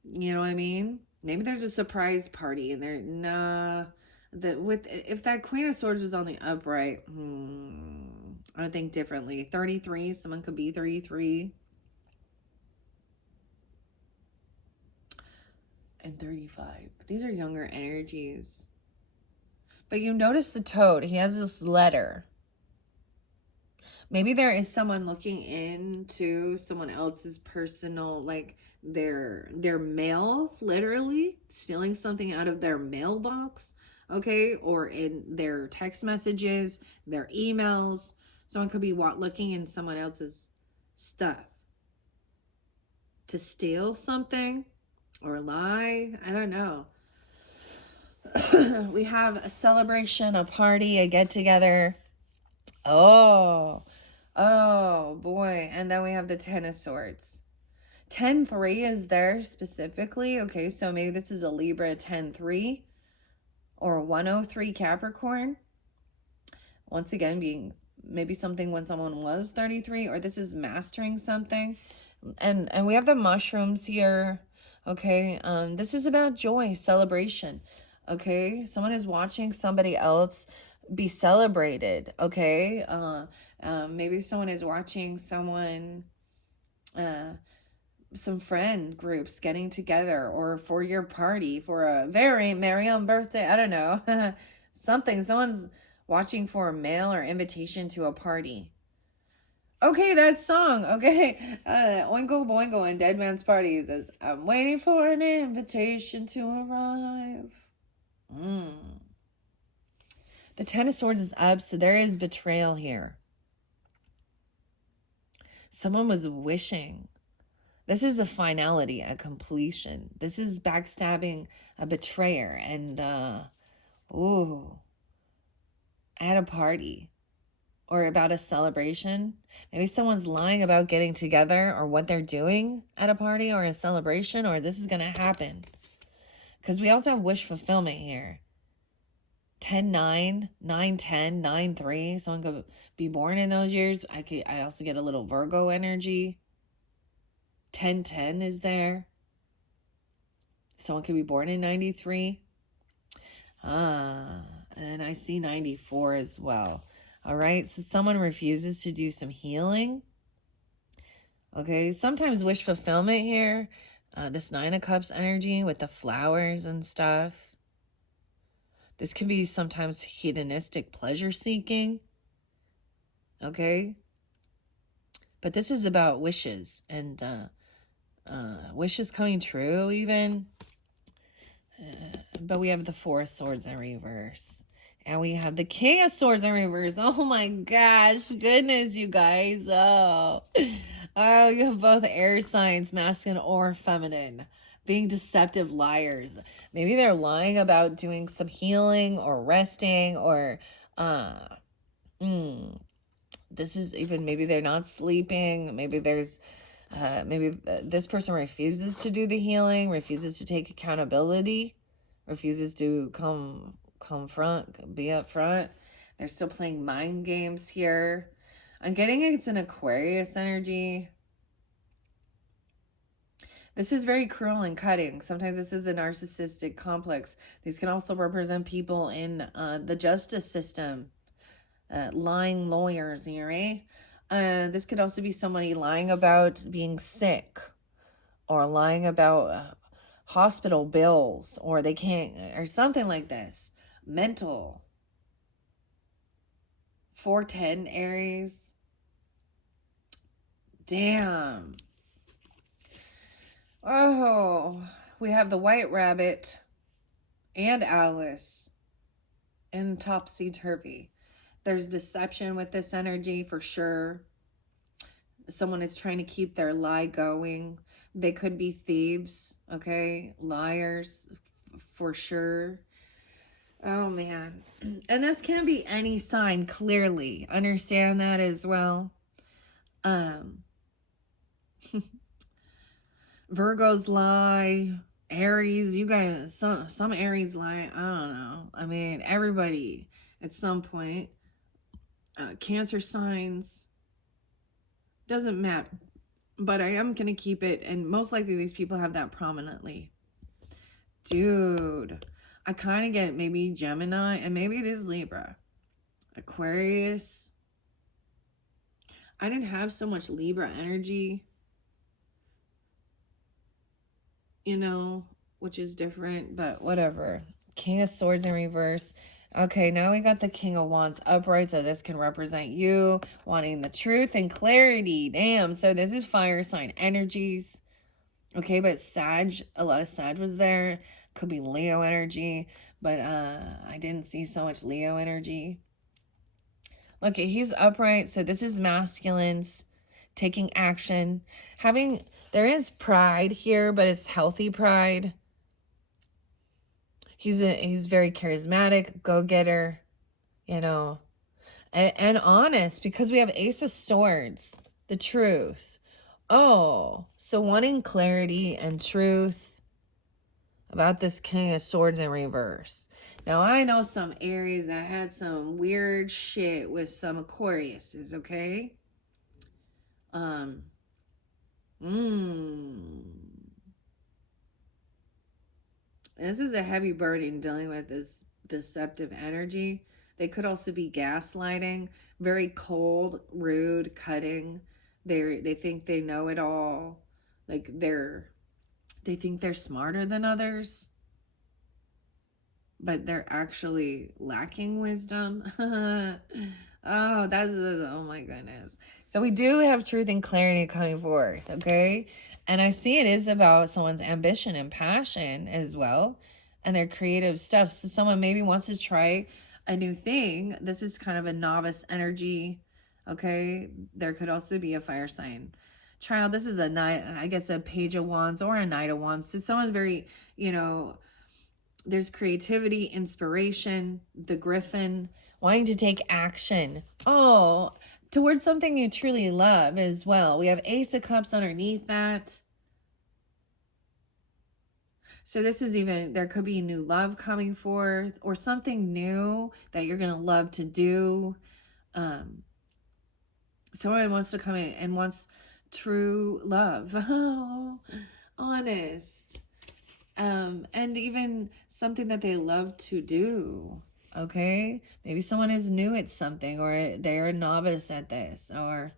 you know what I mean? Maybe there's a surprise party and they're, nah. If that Queen of Swords was on the upright, I would think differently. 33, someone could be 33. And 35. These are younger energies. But you notice the Toad. He has this letter. Maybe there is someone looking into someone else's personal, like their mail, literally stealing something out of their mailbox, okay? Or in their text messages, their emails. Someone could be looking in someone else's stuff to steal something or lie. I don't know. We have a celebration, a party, a get together. Oh boy. And then we have the 10 of Swords. 10-3 is there specifically. Okay, so maybe this is a Libra 10-3 or 103 Capricorn. Once again, being maybe something when someone was 33, or this is mastering something. And we have the mushrooms here. Okay, this is about joy, celebration. Okay, someone is watching somebody else be celebrated. Okay, maybe someone is watching someone, some friend groups getting together, or for your party, for a very merry on birthday. I don't know. Someone's watching for a mail or invitation to a party. Okay, that song. Okay. Oingo Boingo and Dead Man's Party says, I'm waiting for an invitation to arrive. The Ten of Swords is up, so there is betrayal here. Someone was wishing. This is a finality, a completion. This is backstabbing, a betrayer, and, at a party or about a celebration. Maybe someone's lying about getting together or what they're doing at a party or a celebration, or this is going to happen. Because we also have wish fulfillment here. 10-9, 9-10, 9-3. Someone could be born in those years. I also get a little Virgo energy. 10-10 is there. Someone could be born in 93. And I see 94 as well. All right, so someone refuses to do some healing. Okay, sometimes wish fulfillment here. This Nine of Cups energy with the flowers and stuff. This can be sometimes hedonistic pleasure seeking. Okay, but this is about wishes and wishes coming true even. But we have the Four of Swords in reverse. And we have the King of Swords in reverse. Oh my gosh. Goodness, you guys. Oh, you have both air signs, masculine or feminine, being deceptive liars. Maybe they're lying about doing some healing or resting or, this is even, maybe they're not sleeping. Maybe there's, this person refuses to do the healing, refuses to take accountability, refuses to be up front. They're still playing mind games here. I'm getting it's an Aquarius energy. This is very cruel and cutting. Sometimes this is a narcissistic complex. These can also represent people in the justice system, lying lawyers, right? This could also be somebody lying about being sick or lying about hospital bills, or they can't, or something like this. Mental. 410 Aries. Damn. Oh, we have the White Rabbit and Alice in topsy-turvy. There's deception with this energy for sure. Someone is trying to keep their lie going. They could be thieves, okay? Liars, for sure. Oh, man. And this can be any sign, clearly. Understand that as well. Virgos lie. Aries, you guys, some Aries lie. I don't know. I mean, everybody at some point. Cancer signs. Doesn't matter. But I am going to keep it. And most likely these people have that prominently. Dude. I kind of get maybe Gemini. And maybe it is Libra. Aquarius. I didn't have so much Libra energy. You know, which is different, but whatever. King of Swords in reverse. Okay, now we got the King of Wands upright, so this can represent you wanting the truth and clarity. Damn, so this is fire sign energies. Okay, but Sag, a lot of Sag was there. Could be Leo energy, but I didn't see so much Leo energy. Okay, he's upright, so this is masculines taking action. There is pride here, but it's healthy pride. He's very charismatic, go-getter, you know, and honest, because we have Ace of Swords, the truth. Oh, so wanting clarity and truth about this King of Swords in reverse. Now, I know some Aries that had some weird shit with some Aquariuses, okay? This is a heavy burden dealing with this deceptive energy. They could also be gaslighting, very cold, rude, cutting. They think they know it all. Like they think they're smarter than others, but they're actually lacking wisdom. Oh, oh my goodness. So we do have truth and clarity coming forth, okay? And I see it is about someone's ambition and passion as well, and their creative stuff. So someone maybe wants to try a new thing. This is kind of a novice energy, okay? There could also be a fire sign. Child, this is a knight, I guess a page of wands or a knight of wands. So someone's very, there's creativity, inspiration, the griffin, wanting to take action. Oh, towards something you truly love as well. We have Ace of Cups underneath that. So this is even, there could be new love coming forth or something new that you're going to love to do. Someone wants to come in and wants true love. Oh, honest. And even something that they love to do. Okay, maybe someone is new at something, or they're a novice at this, or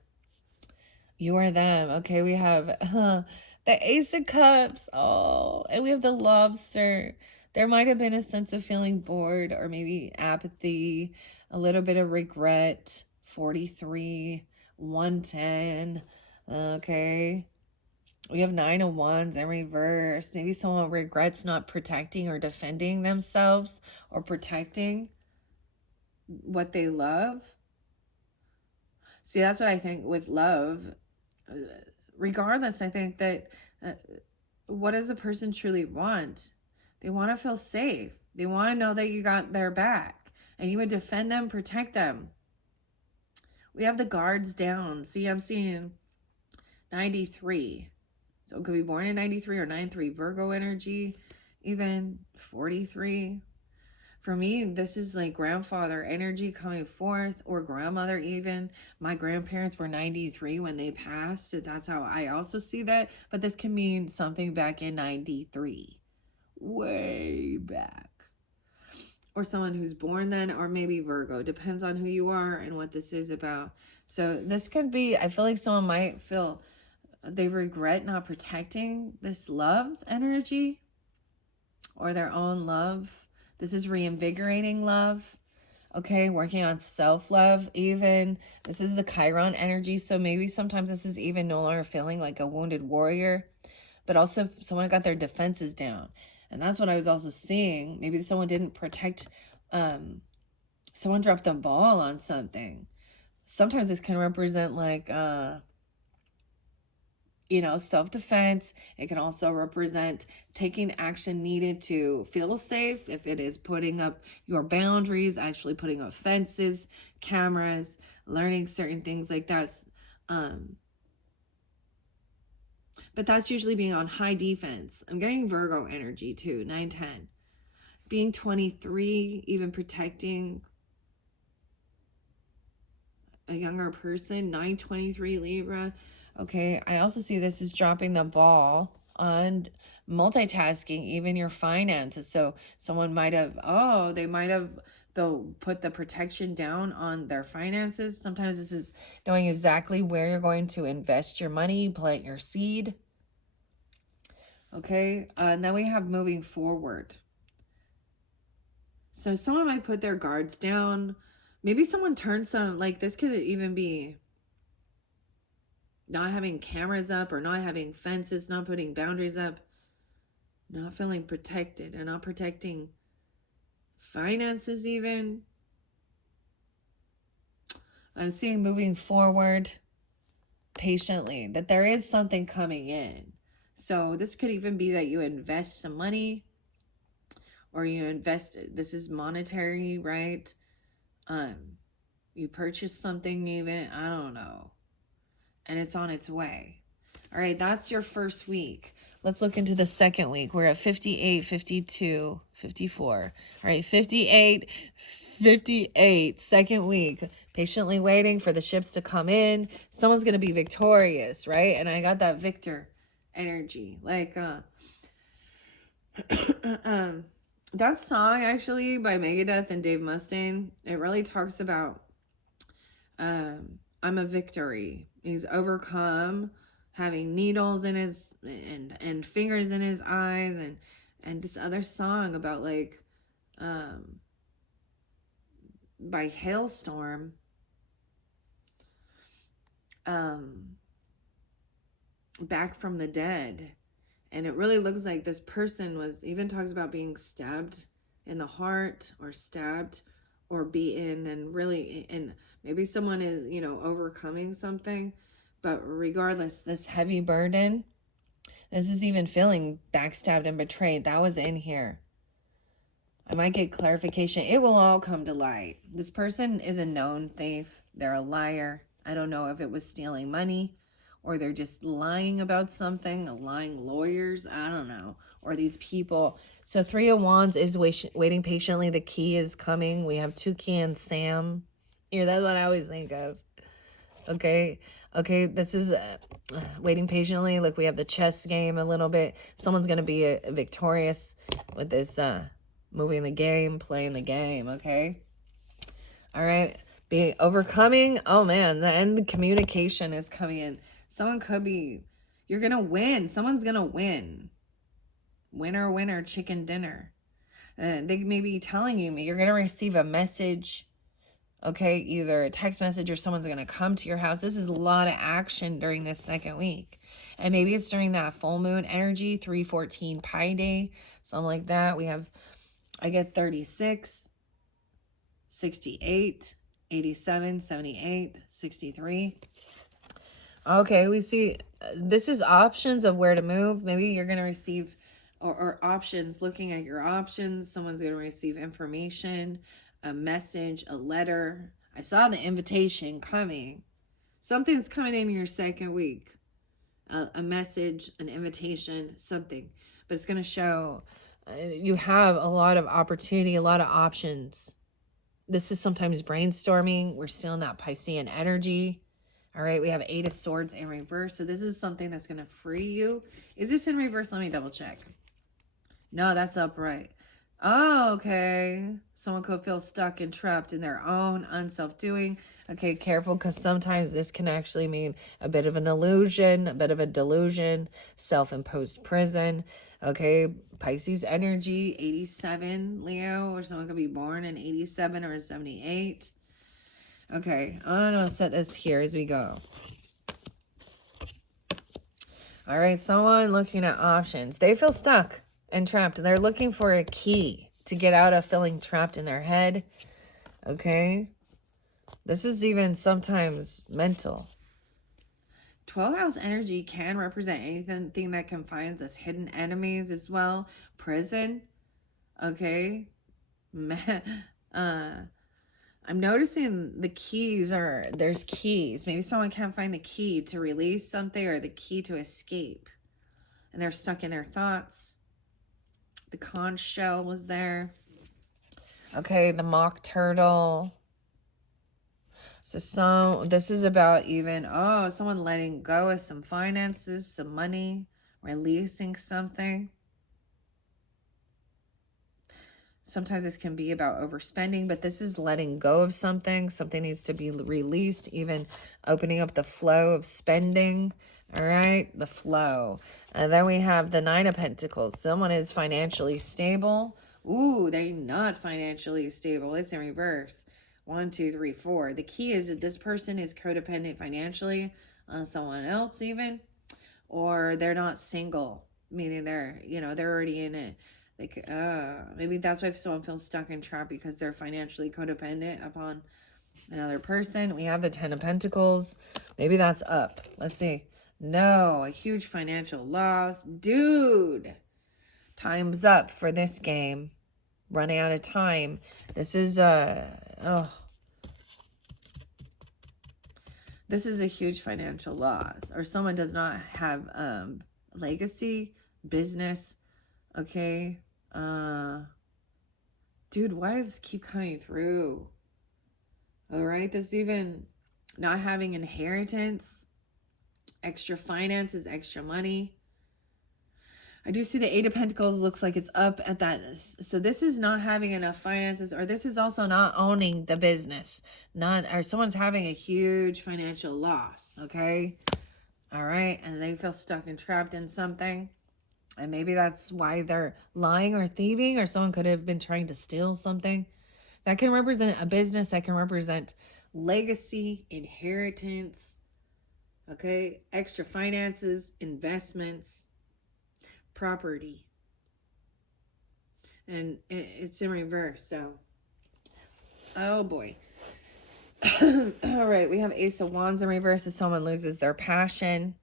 you are them. Okay, we have the Ace of Cups. Oh, and we have the Lobster. There might have been a sense of feeling bored, or maybe apathy, a little bit of regret. 43, 110. Okay, we have 9 of Wands in reverse. Maybe someone regrets not protecting or defending themselves or protecting what they love. See, that's what I think with love. Regardless, I think that what does a person truly want? They want to feel safe. They want to know that you got their back and you would defend them, protect them. We have the guards down. See, I'm seeing 93. So it could be born in 93 or 93 Virgo energy, even 43. For me, this is like grandfather energy coming forth, or grandmother even. My grandparents were 93 when they passed, so that's how I also see that. But this can mean something back in 93, way back. Or someone who's born then, or maybe Virgo. Depends on who you are and what this is about. So this could be, I feel like someone might feel they regret not protecting this love energy or their own love. This is reinvigorating love. Okay, working on self-love even. This is the Chiron energy. So maybe sometimes this is even no longer feeling like a wounded warrior, but also someone got their defenses down. And that's what I was also seeing. Maybe someone didn't protect, someone dropped the ball on something. Sometimes this can represent like, self-defense. It can also represent taking action needed to feel safe. If it is putting up your boundaries, actually putting up fences, cameras, learning certain things like that. But that's usually being on high defense. I'm getting Virgo energy too, 9-10. Being 23, even protecting a younger person, 9-23 Libra. Okay, I also see this as dropping the ball on multitasking, even your finances. So someone might have, they might have they'll put the protection down on their finances. Sometimes this is knowing exactly where you're going to invest your money, plant your seed. Okay, and then we have moving forward. So someone might put their guards down. Maybe someone turns some, like this could even be not having cameras up or not having fences, not putting boundaries up, not feeling protected and not protecting finances even. I'm seeing moving forward patiently, that there is something coming in. So this could even be that you invest some money or you invest, this is monetary, right? You purchase something even, I don't know, and it's on its way. All right, that's your first week. Let's look into the second week. We're at 58, 52, 54. All right, 58, 58, second week. Patiently waiting for the ships to come in. Someone's going to be victorious, right? And I got that victor energy. Like, that song actually by Megadeth and Dave Mustaine, it really talks about I'm a victory. He's overcome having needles in his and fingers in his eyes, and this other song about like by Hailstorm. back from the dead. And it really looks like this person was, even talks about being stabbed in the heart or stabbed or beaten, and really, and maybe someone is, overcoming something. But regardless, this heavy burden, this is even feeling backstabbed and betrayed. That was in here. I might get clarification. It will all come to light. This person is a known thief. They're a liar. I don't know if it was stealing money or they're just lying about something, lying lawyers. I don't know. Or these people. So 3 of Wands is waiting patiently. The key is coming. We have Toucan Sam. Here, that's what I always think of. Okay, this is waiting patiently. Look, we have the chess game a little bit. Someone's going to be victorious with this moving the game, playing the game, okay? All right, be overcoming. Oh, man, the end of communication is coming in. Someone could be, you're going to win. Someone's going to win. Winner, winner, chicken dinner. They may be telling you, you're going to receive a message. Okay, either a text message or someone's going to come to your house. This is a lot of action during this second week. And maybe it's during that full moon energy, 3/14 Pi Day, something like that. I get 36, 68, 87, 78, 63. Okay, we see this is options of where to move. Maybe you're going to receive or options, looking at your options. Someone's going to receive information, a message, a letter. I saw the invitation coming. Something's coming in your second week. A message, an invitation, something. But it's going to show you have a lot of opportunity, a lot of options. This is sometimes brainstorming. We're still in that Piscean energy. All right, we have 8 of Swords in reverse. So this is something that's going to free you. Is this in reverse? Let me double check. No, that's upright. Oh, okay. Someone could feel stuck and trapped in their own unself-doing. Okay, careful, because sometimes this can actually mean a bit of an illusion, a bit of a delusion, self-imposed prison. Okay, Pisces energy, 87, Leo, or someone could be born in 87 or 78. Okay, I'm going to set this here as we go. All right, someone looking at options. They feel stuck and trapped. They're looking for a key to get out of feeling trapped in their head. Okay. This is even sometimes mental. 12th house energy can represent anything that confines us. Hidden enemies as well. Prison. Okay. I'm noticing the keys there's keys. Maybe someone can't find the key to release something or the key to escape. And they're stuck in their thoughts. The conch shell was there. Okay, the mock turtle. So this is about even, someone letting go of some finances, some money, releasing something. Sometimes this can be about overspending, but this is letting go of something. Something needs to be released, even opening up the flow of spending. All right, the flow. And then we have the 9 of Pentacles. Someone is financially stable. Ooh, they're not financially stable. It's in reverse. 1, 2, 3, 4. The key is that this person is codependent financially on someone else even, or they're not single, meaning they're already in it. Like, maybe that's why someone feels stuck and trapped, because they're financially codependent upon another person. We have the 10 of Pentacles. Maybe that's up. Let's see. No, a huge financial loss. Dude, time's up for this game. Running out of time. This is, this is a huge financial loss. Or someone does not have legacy, business, okay? Dude, why does this keep coming through? All right, this even not having inheritance, extra finances, extra money. I do see the 8 of Pentacles looks like it's up at that. So this is not having enough finances, or this is also not owning the business. Or someone's having a huge financial loss, okay? All right, and they feel stuck and trapped in something. And maybe that's why they're lying or thieving, or someone could have been trying to steal something. That can represent a business, that can represent legacy, inheritance. Okay, extra finances, investments, property, and it's in reverse. So, oh boy. All right, we have Ace of Wands in reverse. If someone loses their passion,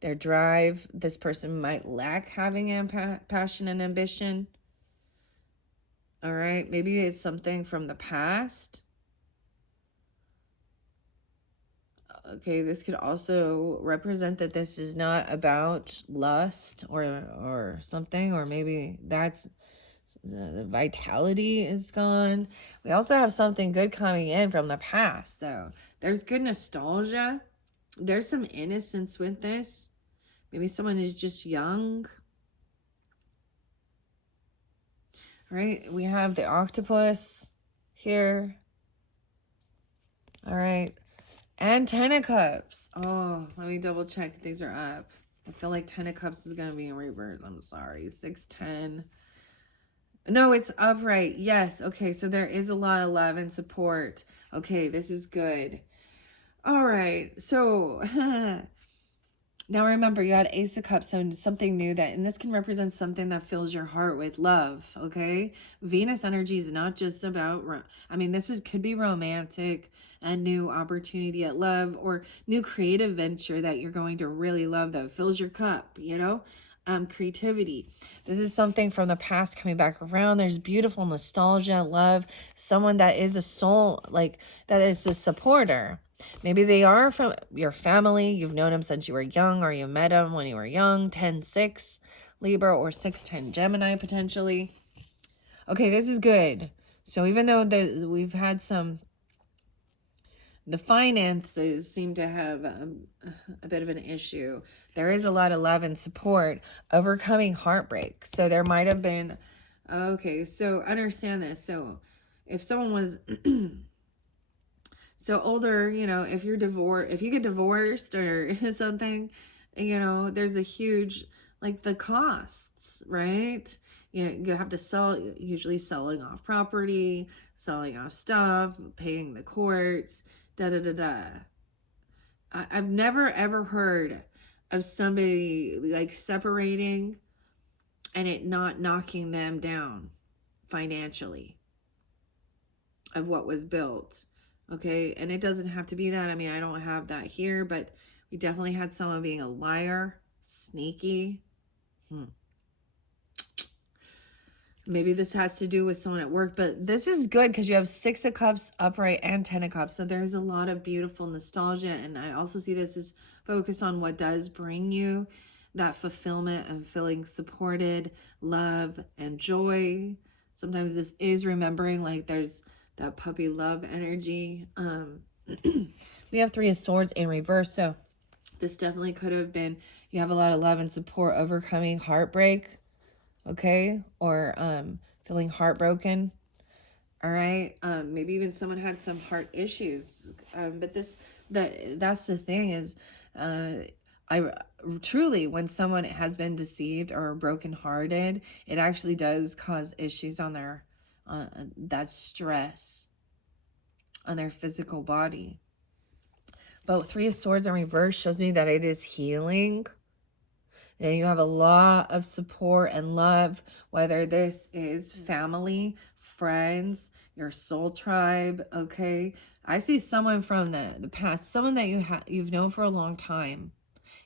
their drive, this person might lack having passion and ambition. All right, maybe it's something from the past. Okay, this could also represent that this is not about lust or something, or maybe that's the vitality is gone. We also have something good coming in from the past, though. There's good nostalgia. There's some innocence with this. Maybe someone is just young. Right? We have the octopus here. All right. And Ten of Cups. Oh, let me double check. These are up. I feel like Ten of Cups is going to be in reverse. I'm sorry. 610. No, it's upright. Yes. Okay. So there is a lot of love and support. Okay. This is good. All right. So now remember, you had Ace of Cups, so something new that, and this can represent something that fills your heart with love, okay? Venus energy is not just about, this could be romantic, a new opportunity at love, or new creative venture that you're going to really love that fills your cup, creativity. This is something from the past coming back around. There's beautiful nostalgia, love, someone that is a soul, like that is a supporter. Maybe they are from your family. You've known them since you were young, or you met them when you were young. 10-6 Libra or 6-10 Gemini potentially. Okay, this is good. So even though we've had the finances seem to have a bit of an issue, there is a lot of love and support, overcoming heartbreak. So there might have been, okay, so understand this. So if someone was so older, if you're divorced, if you get divorced or something, there's a huge, like the costs, right? You have to sell, usually selling off property, selling off stuff, paying the courts, da da da da. I've never ever heard of somebody like separating and it not knocking them down financially of what was built. Okay, and it doesn't have to be that. I don't have that here, but we definitely had someone being a liar, sneaky. Maybe this has to do with someone at work, but this is good because you have 6 of Cups upright and 10 of Cups. So there's a lot of beautiful nostalgia. And I also see this as focus on what does bring you that fulfillment and feeling supported, love and joy. Sometimes this is remembering, like there's that puppy love energy. We have 3 of Swords in reverse. So this definitely could have been, you have a lot of love and support, overcoming heartbreak. Okay, or feeling heartbroken. All right, maybe even someone had some heart issues. But that's the thing is, I truly, when someone has been deceived or brokenhearted, it actually does cause issues on their that stress on their physical body. But 3 of Swords in reverse shows me that it is healing. And you have a lot of support and love, whether this is family, friends, your soul tribe, okay? I see someone from the past, someone that you've known for a long time.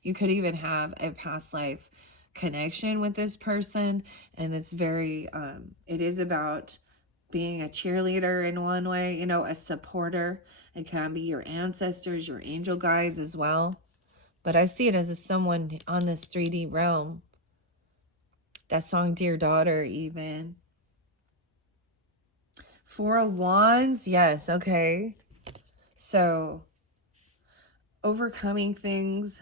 You could even have a past life connection with this person, and it's very it is about being a cheerleader in one way, a supporter. It can be your ancestors, your angel guides as well. But I see it as someone on this 3D realm. That song, Dear Daughter, even. 4 of Wands, yes, okay. So, overcoming things,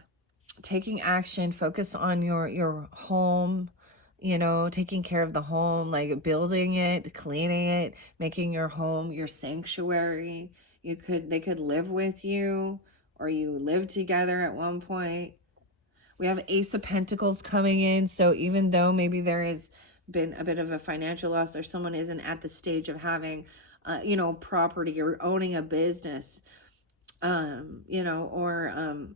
taking action, focus on your home, taking care of the home, like building it, cleaning it, making your home your sanctuary. They could live with you, or you live together at one point. We have Ace of Pentacles coming in. So even though maybe there has been a bit of a financial loss, or someone isn't at the stage of having, property or owning a business, or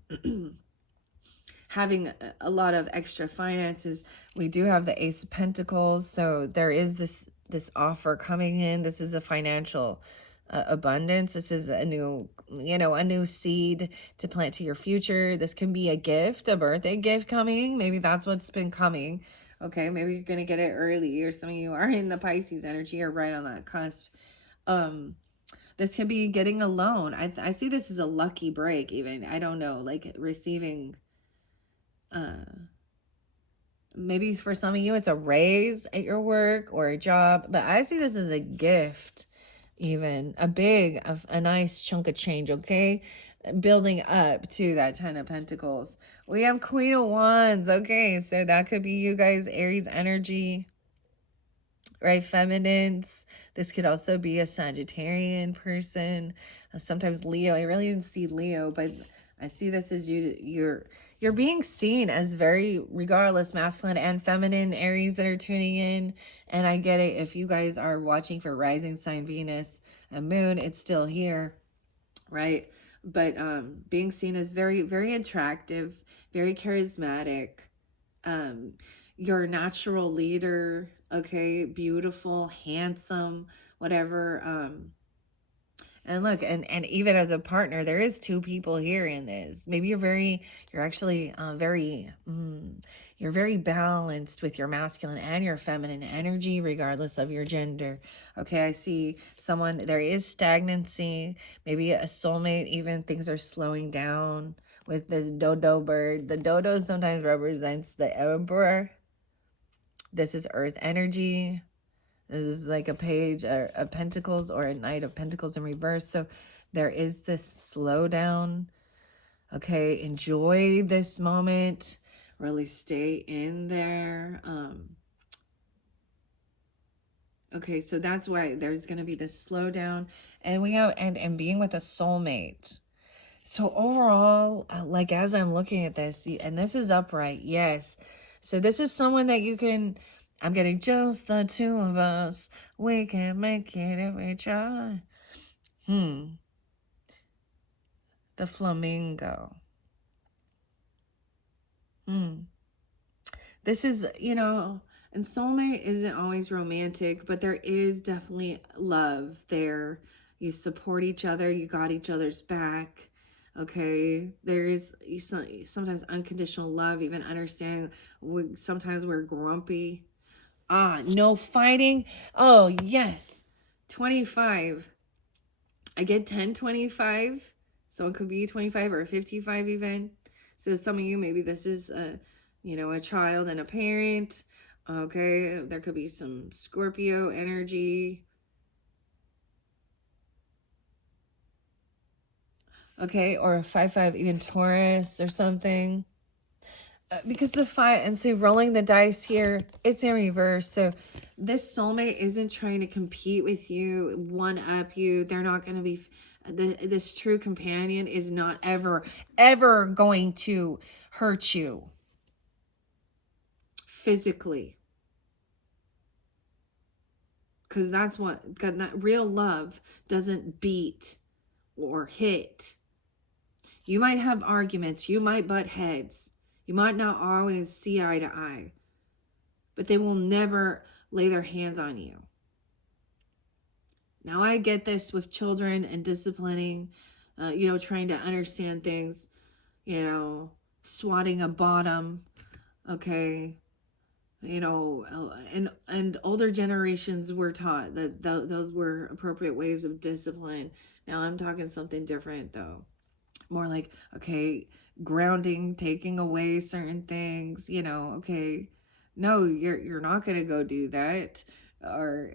having a lot of extra finances. We do have the Ace of Pentacles, so there is this offer coming in. This is a financial abundance. This is a new, a new seed to plant to your future. This can be a gift, a birthday gift coming. Maybe that's what's been coming. Okay, maybe you're gonna get it early, or some of you are in the Pisces energy or right on that cusp. This could be getting a loan. I see this as a lucky break. Even, I don't know, like receiving maybe for some of you it's a raise at your work or a job, but I see this as a gift, even a nice chunk of change. Okay, building up to that 10 of Pentacles. We have Queen of Wands. Okay, so that could be you guys, Aries energy, right? Feminines. This could also be a Sagittarian person, sometimes Leo. I really didn't see Leo, but I see this as you're being seen as very, regardless, masculine and feminine, Aries that are tuning in. And I get it. If you guys are watching for rising sign Venus and moon, it's still here, right? But being seen as very, very attractive, very charismatic, um your natural leader, okay, beautiful, handsome, whatever. And look, and even as a partner, there is two people here in this. Maybe you're actually you're very balanced with your masculine and your feminine energy, regardless of your gender. Okay, I see someone, there is stagnancy, maybe a soulmate, even things are slowing down with this dodo bird. The dodo sometimes represents the emperor. This is earth energy. This is like a page of Pentacles or a Knight of Pentacles in reverse. So there is this slowdown. Okay, enjoy this moment. Really stay in there. Okay, so that's why there's going to be this slowdown. And we have, and being with a soulmate. So overall, like as I'm looking at this, and this is upright, yes. So this is someone that you can, I'm getting just the two of us. We can make it if we try. The flamingo. This is, and soulmate isn't always romantic, but there is definitely love there. You support each other, you got each other's back. Okay, there is sometimes unconditional love, even understanding. Sometimes we're grumpy. No fighting. Oh, yes. 25. I get 1025. So it could be 25 or 55 even. So some of you, maybe this is a child and a parent. Okay, there could be some Scorpio energy. Okay, or 5-5, even Taurus or something. Because the 5, and see, rolling the dice here, it's in reverse. So this soulmate isn't trying to compete with you, one up you. They're not going to be, this true companion is not ever going to hurt you physically. Because that's what, that real love doesn't beat or hit. You might have arguments, you might butt heads, you might not always see eye to eye, but they will never lay their hands on you. Now I get this with children and disciplining, trying to understand things, swatting a bottom, okay, and older generations were taught that those were appropriate ways of discipline. Now I'm talking something different though. More like, okay, grounding, taking away certain things, okay, no, you're not going to go do that. Or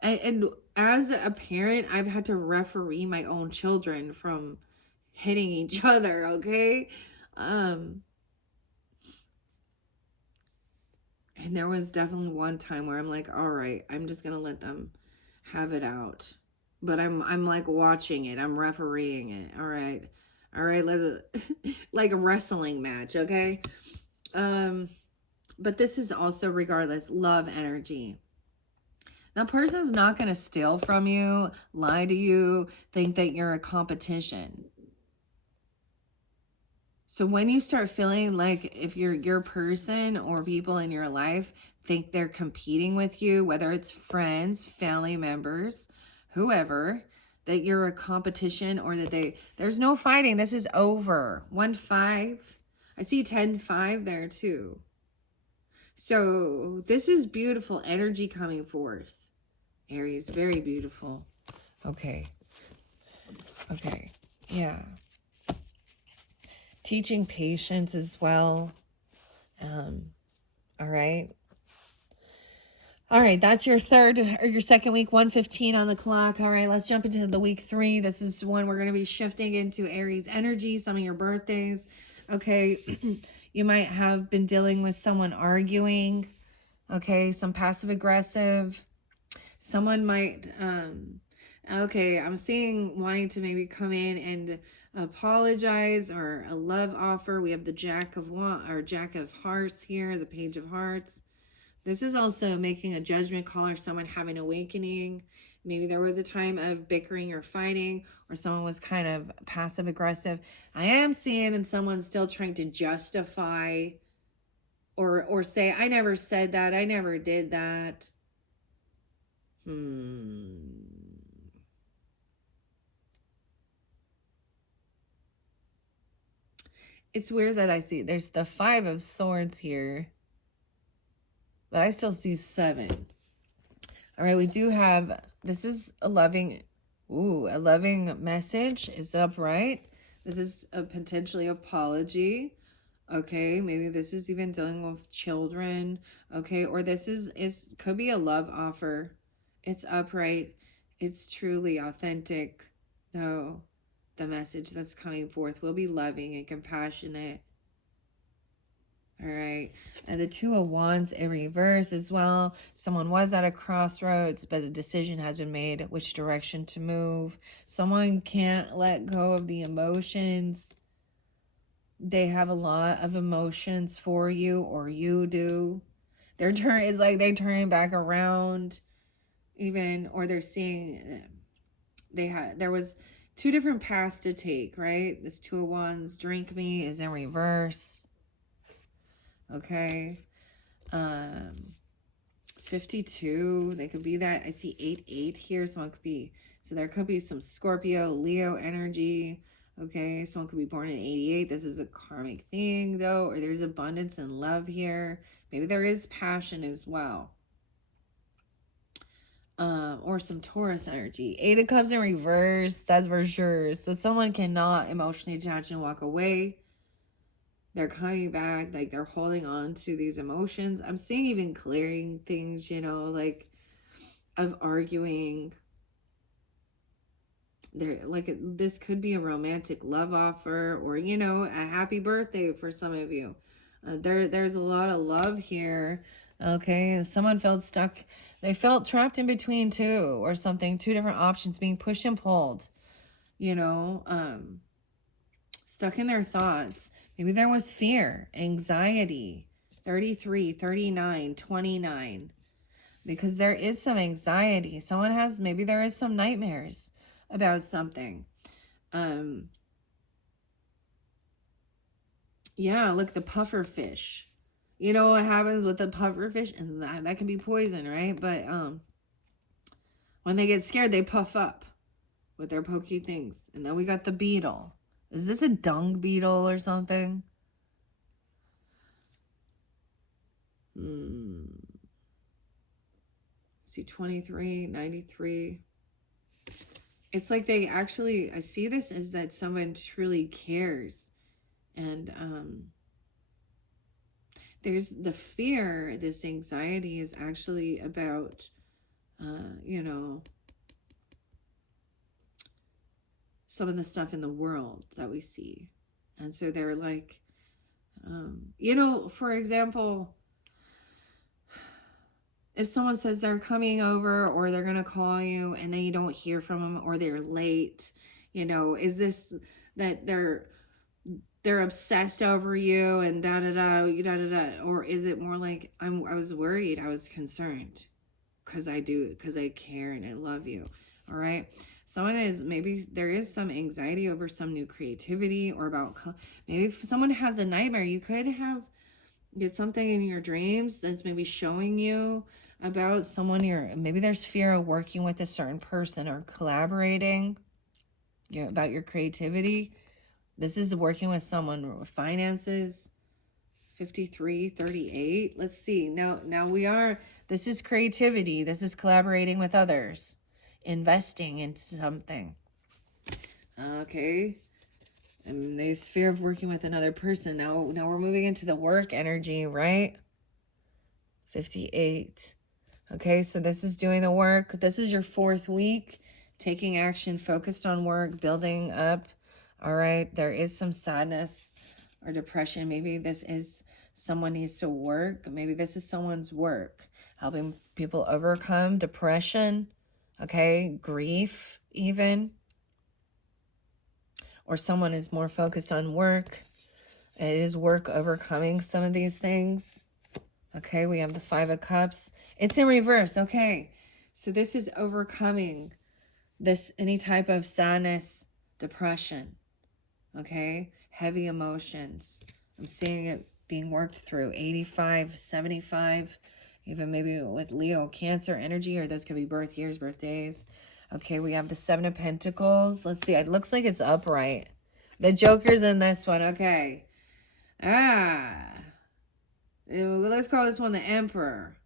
and as a parent, I've had to referee my own children from hitting each other, okay? And there was definitely one time where I'm like, all right, I'm just gonna let them have it out. But I'm like watching it, I'm refereeing it. All right, let's like a wrestling match, okay? But this is also, regardless, love energy. That person's not going to steal from you, lie to you, think that you're a competition. So when you start feeling like if your person or people in your life think they're competing with you, whether it's friends, family members, whoever, that you're a competition or that there's no fighting. This is over. 1-5. I see 10-5 there too. So this is beautiful energy coming forth. Aries, very beautiful. Okay. Okay. Yeah. Teaching patience as well. All right. All right, that's your third or your second week, 1:15 on the clock. All right, let's jump into the week 3. This is one we're going to be shifting into Aries energy, some of your birthdays. Okay, you might have been dealing with someone arguing. Okay, some passive aggressive. Someone might, okay, I'm seeing wanting to maybe come in and apologize or a love offer. We have the Jack of Hearts here, the Page of Hearts. This is also making a judgment call or someone having awakening. Maybe there was a time of bickering or fighting, or someone was kind of passive aggressive. I am seeing and someone still trying to justify or say, I never said that, I never did that. It's weird that I see there's the 5 of Swords here, but I still see 7. All right, we do have, this is a loving message is upright. This is a potentially apology. Okay, maybe this is even dealing with children. Okay, or this is could be a love offer. It's upright. It's truly authentic. No, the message that's coming forth will be loving and compassionate. All right. And the 2 of Wands in reverse as well. Someone was at a crossroads, but a decision has been made which direction to move. Someone can't let go of the emotions. They have a lot of emotions for you, or you do. Their turn is like they're turning back around, even, or they're seeing there was 2 different paths to take, right? This 2 of Wands, drink me, is in reverse. Okay. 52, they could be that. I see 8 here. Someone could be, so there could be some Scorpio, Leo energy. Okay, someone could be born in 88. This is a karmic thing though, or there's abundance and love here. Maybe there is passion as well. Or some Taurus energy. 8 of Cups in reverse, that's for sure. So someone cannot emotionally attach and walk away. They're coming back, like they're holding on to these emotions. I'm seeing even clearing things, like of arguing. There, like this could be a romantic love offer, or a happy birthday for some of you. There's a lot of love here. Okay, and someone felt stuck. They felt trapped in between 2 or something, 2 different options being pushed and pulled. Stuck in their thoughts. Maybe there was fear, anxiety. 33, 39, 29. Because there is some anxiety. Maybe there is some nightmares about something. Yeah, look, the puffer fish. You know what happens with the puffer fish? And that can be poison, right? But when they get scared, they puff up with their pokey things. And then we got the beetle. Is this a dung beetle or something? See, 23, 93. It's like I see this as that someone truly cares. And there's the fear, this anxiety is actually about, some of the stuff in the world that we see. And so they're like, for example, if someone says they're coming over or they're going to call you and then you don't hear from them or they're late, is this that they're obsessed over you and da da da da da da, or is it more like I was worried, I was concerned? because I care and I love you. All right. Someone is, maybe there is some anxiety over some new creativity, or about, maybe if someone has a nightmare, you could get something in your dreams that's maybe showing you about someone maybe there's fear of working with a certain person or collaborating, about your creativity. This is working with someone with finances. 5338. Let's see. Now this is creativity. This is collaborating with others, investing in something. Okay. And there's fear of working with another person. Now we're moving into the work energy, right? 58. Okay, so this is doing the work. This is your 4th week, taking action, focused on work, building up. All right, there is some sadness or depression. Maybe this is someone needs to work. Maybe this is someone's work, helping people overcome depression, okay, grief even. Or someone is more focused on work. It is work overcoming some of these things. Okay, we have the 5 of Cups. It's in reverse. Okay, so this is overcoming any type of sadness, depression. Okay, heavy emotions. I'm seeing it being worked through. 85, 75, even maybe with Leo, Cancer energy, or those could be birth years, birthdays. Okay, we have the 7 of Pentacles. Let's see. It looks like it's upright. The Joker's in this one. Okay. Let's call this one the Emperor,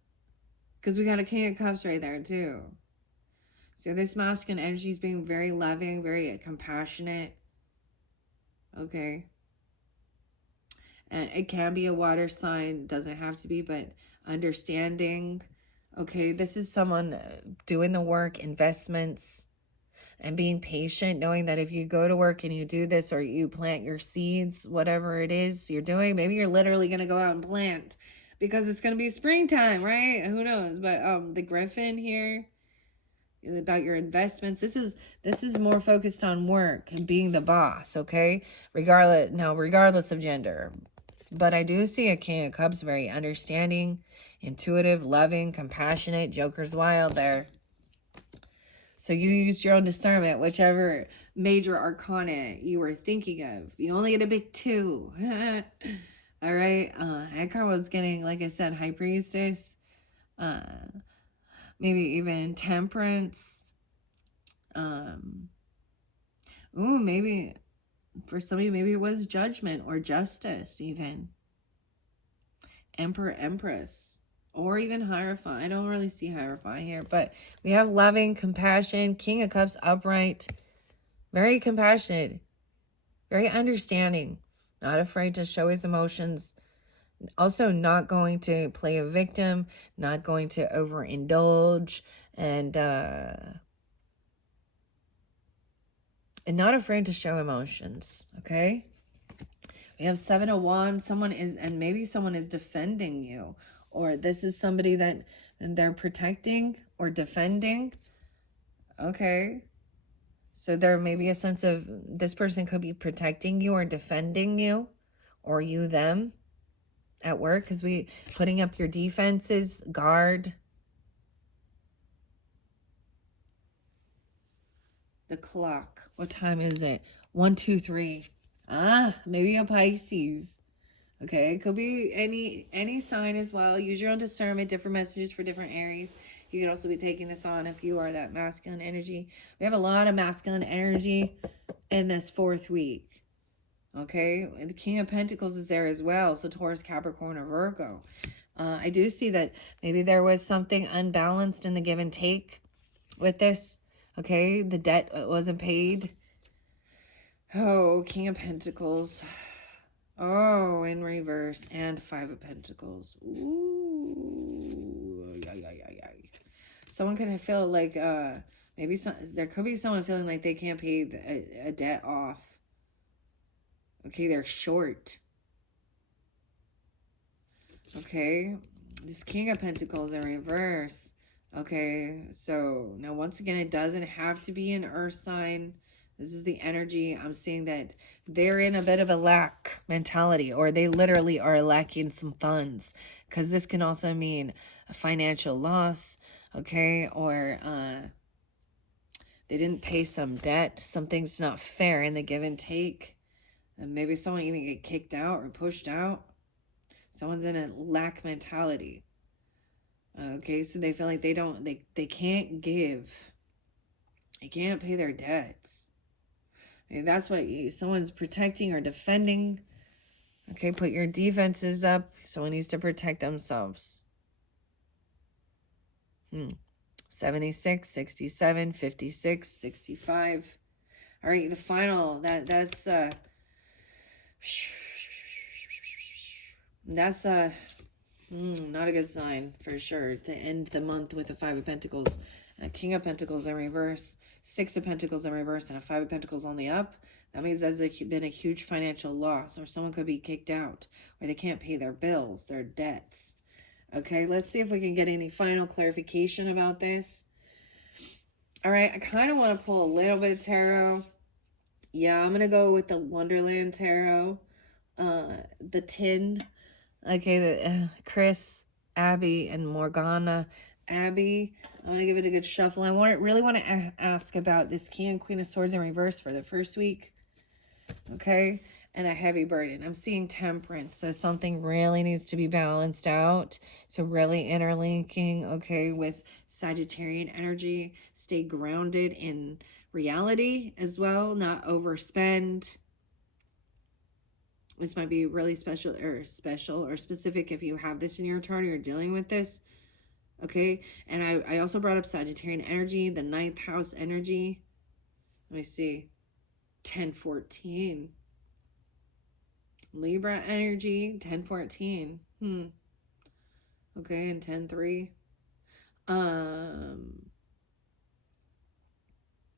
because we got a King of Cups right there too. So this masculine energy is being very loving, very compassionate. Okay. And it can be a water sign, doesn't have to be, but understanding. Okay, this is someone doing the work, investments, and being patient, knowing that if you go to work and you do this, or you plant your seeds, whatever it is you're doing, maybe you're literally going to go out and plant because it's going to be springtime, right? Who knows? But the Griffin here, about your investments, this is more focused on work and being the boss, okay? Regardless of gender. But I do see a King of Cups, very understanding, intuitive, loving, compassionate. Joker's wild there. So you use your own discernment, whichever major arcana you were thinking of. You only get a big 2. All right. I kind of was getting, like I said, High Priestess. Maybe even Temperance. Maybe for somebody, maybe it was Judgment or Justice even. Emperor, Empress. Or even Hierophant. I don't really see Hierophant here. But we have loving, compassion, King of Cups upright. Very compassionate. Very understanding. Not afraid to show his emotions. Also not going to play a victim. Not going to overindulge. And not afraid to show emotions. Okay? We have 7 of Wands. Maybe someone is defending you. Or this is somebody that they're protecting or defending. Okay. So there may be a sense of this person could be protecting you or defending you, or you them at work, because we putting up your defenses, guard. The clock. What time is it? 1, 2, 3. Maybe a Pisces. Okay, it could be any sign as well. Use your own discernment, different messages for different Aries. You could also be taking this on if you are that masculine energy. We have a lot of masculine energy in this 4th week. Okay, and the King of Pentacles is there as well. So Taurus, Capricorn, or Virgo. I do see that maybe there was something unbalanced in the give and take with this. Okay, the debt wasn't paid. Oh, King of Pentacles. Oh, in reverse. And 5 of Pentacles. Ooh. Someone could feel like maybe there could be someone feeling like they can't pay a debt off. Okay, they're short. Okay, this King of Pentacles in reverse. Okay, so now once again, it doesn't have to be an earth sign. This is the energy. I'm seeing that they're in a bit of a lack mentality, or they literally are lacking some funds, because this can also mean a financial loss, Okay, or they didn't pay some debt, something's not fair in the give and take, and maybe someone even get kicked out or pushed out. Someone's in a lack mentality. Okay, so they feel like they can't give, they can't pay their debts. And that's what someone's protecting or defending. Okay, put your defenses up. Someone needs to protect themselves. 76, 67, 56, 65. All right, the final, that's not a good sign for sure to end the month with a Five of Pentacles, a King of Pentacles in reverse, Six of Pentacles in reverse, and a Five of Pentacles on the up. That means there's been a huge financial loss, or someone could be kicked out, or they can't pay their bills, their debts. Okay, let's see if we can get any final clarification about this. All right, I kind of want to pull a little bit of tarot. Yeah, I'm going to go with the Wonderland Tarot, the 10. Okay, the Chris, Abby, and Morgana. Abby, I'm going to give it a good shuffle. I really want to ask about this King and Queen of Swords in reverse for the first week. Okay, and a heavy burden. I'm seeing Temperance, so something really needs to be balanced out. So really interlinking, okay, with Sagittarian energy. Stay grounded in reality as well, not overspend. This might be really special or specific if you have this in your chart or you're dealing with this. Okay, and I also brought up Sagittarian energy, the 9th house energy. Let me see. 10-14. Libra energy, 10-14. Okay, and 10-3.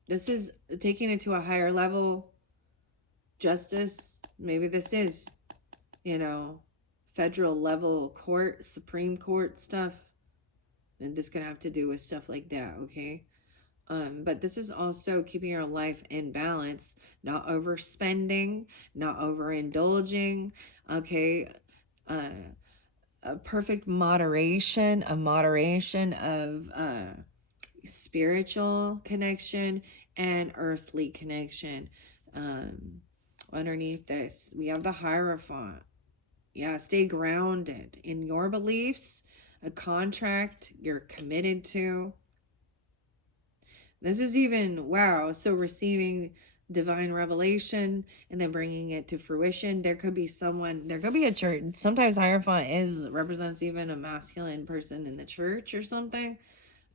This is taking it to a higher level. Justice. Maybe this is, federal level court, Supreme Court stuff. And this could have to do with stuff like that, okay? But this is also keeping your life in balance, not overspending, not overindulging, okay? A perfect moderation, a moderation of spiritual connection and earthly connection. Underneath this, we have the Hierophant. Yeah, stay grounded in your beliefs, a contract you're committed to. This is even, wow, so receiving divine revelation and then bringing it to fruition. There could be a church. Sometimes Hierophant represents even a masculine person in the church or something.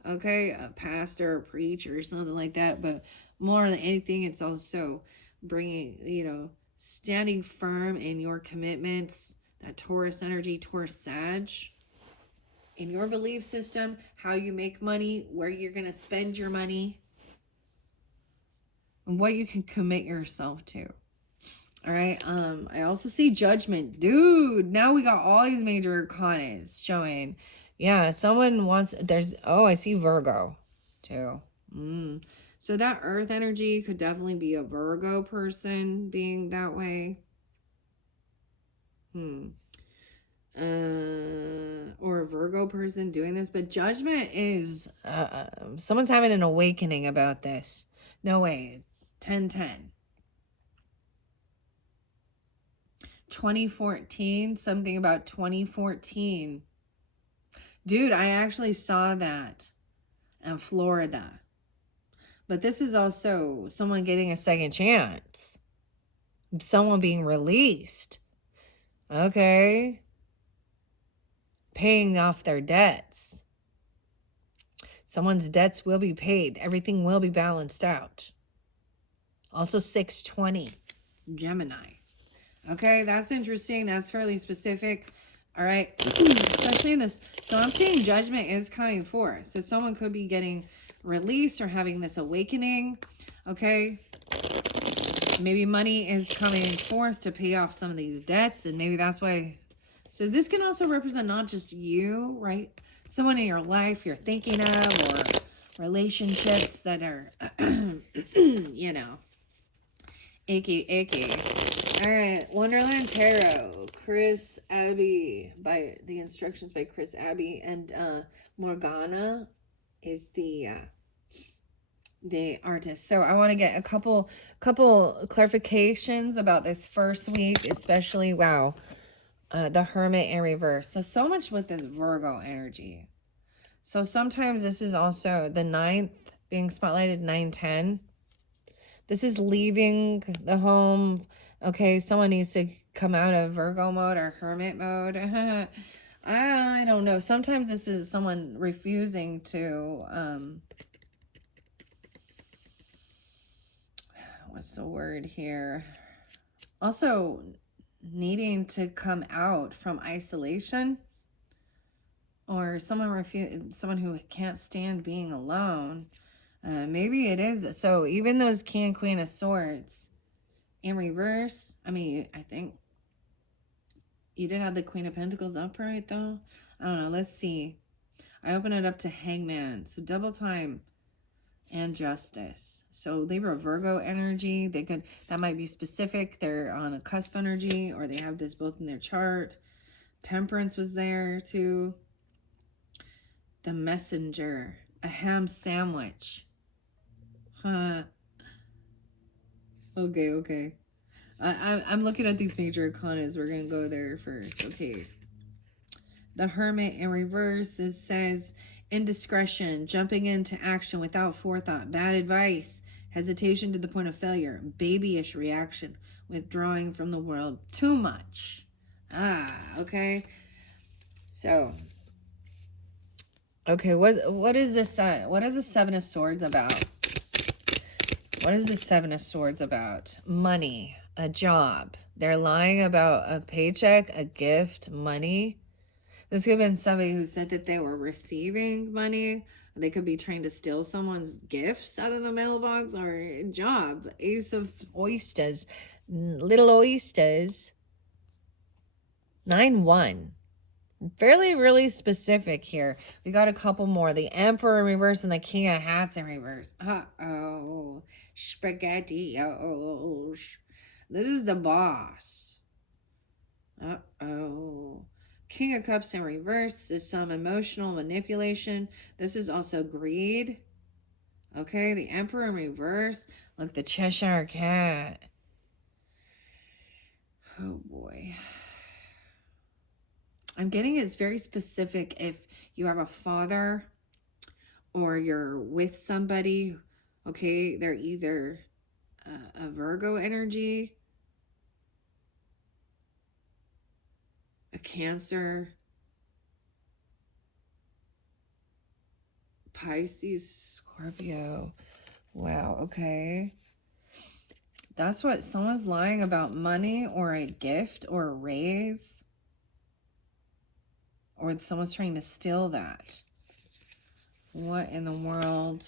Okay, a pastor, a preacher, or something like that. But more than anything, it's also bringing, standing firm in your commitments, that Taurus energy, Taurus Sag, in your belief system, how you make money, where you're going to spend your money, and what you can commit yourself to. All right. I also see Judgment. Dude, now we got all these major arcanas showing. Yeah, someone wants, I see Virgo too. So that earth energy could definitely be a Virgo person being that way. Or a Virgo person doing this. But Judgment is, someone's having an awakening about this. No way. 10-10. 2014, something about 2014. Dude, I actually saw that in Florida. But this is also someone getting a second chance. Someone being released. Okay. Paying off their debts. Someone's debts will be paid. Everything will be balanced out. Also 620. Gemini. Okay, that's interesting. That's fairly specific. All right. Especially in this. So I'm seeing Judgment is coming forth. So someone could be getting released or having this awakening. Okay. Maybe money is coming forth to pay off some of these debts. And maybe that's why. So this can also represent not just you, right? Someone in your life you're thinking of, or relationships that are, icky. All right, Wonderland Tarot, Chris, Abby, by the instructions by Chris, Abby, and Morgana. is the artist. So I want to get a couple clarifications about this first week, especially wow, the Hermit in reverse. So much with this Virgo energy. So sometimes this is also the ninth being spotlighted, 910. This is leaving the home. Okay, someone needs to come out of Virgo mode or Hermit mode. I don't know. Sometimes this is someone refusing to what's the word here? Also needing to come out from isolation, or someone who can't stand being alone. Maybe it is. So even those King and Queen of Swords in reverse, I mean, I think you did have the Queen of Pentacles upright though. I don't know. Let's see. I open it up to Hangman. So double time and Justice. So Libra Virgo energy. That might be specific. They're on a cusp energy, or they have this both in their chart. Temperance was there too. The Messenger. A ham sandwich. Huh. Okay. I'm looking at these major arcanas. We're going to go there first. Okay. The Hermit in reverse, it says indiscretion, jumping into action without forethought, bad advice, hesitation to the point of failure, babyish reaction, withdrawing from the world too much. Okay. So, okay, what is this? What is the Seven of Swords about? What is the Seven of Swords about? Money, a job. They're lying about a paycheck, a gift, money. This could have been somebody who said that they were receiving money. They could be trying to steal someone's gifts out of the mailbox, or a job. Ace of oysters. Little oysters. 9-1. Fairly, really specific here. We got a couple more. The Emperor in reverse and the King of Hats in reverse. Uh-oh. Spaghetti-os. This is the boss. Uh-oh. King of Cups in reverse is some emotional manipulation. This is also greed. Okay, the Emperor in reverse. Look, the Cheshire Cat. Oh boy. I'm getting it's very specific if you have a father or you're with somebody. Okay, they're either a Virgo energy, a Cancer, Pisces, Scorpio. Wow, okay. That's what someone's lying about, money or a gift or a raise. Or someone's trying to steal that. What in the world?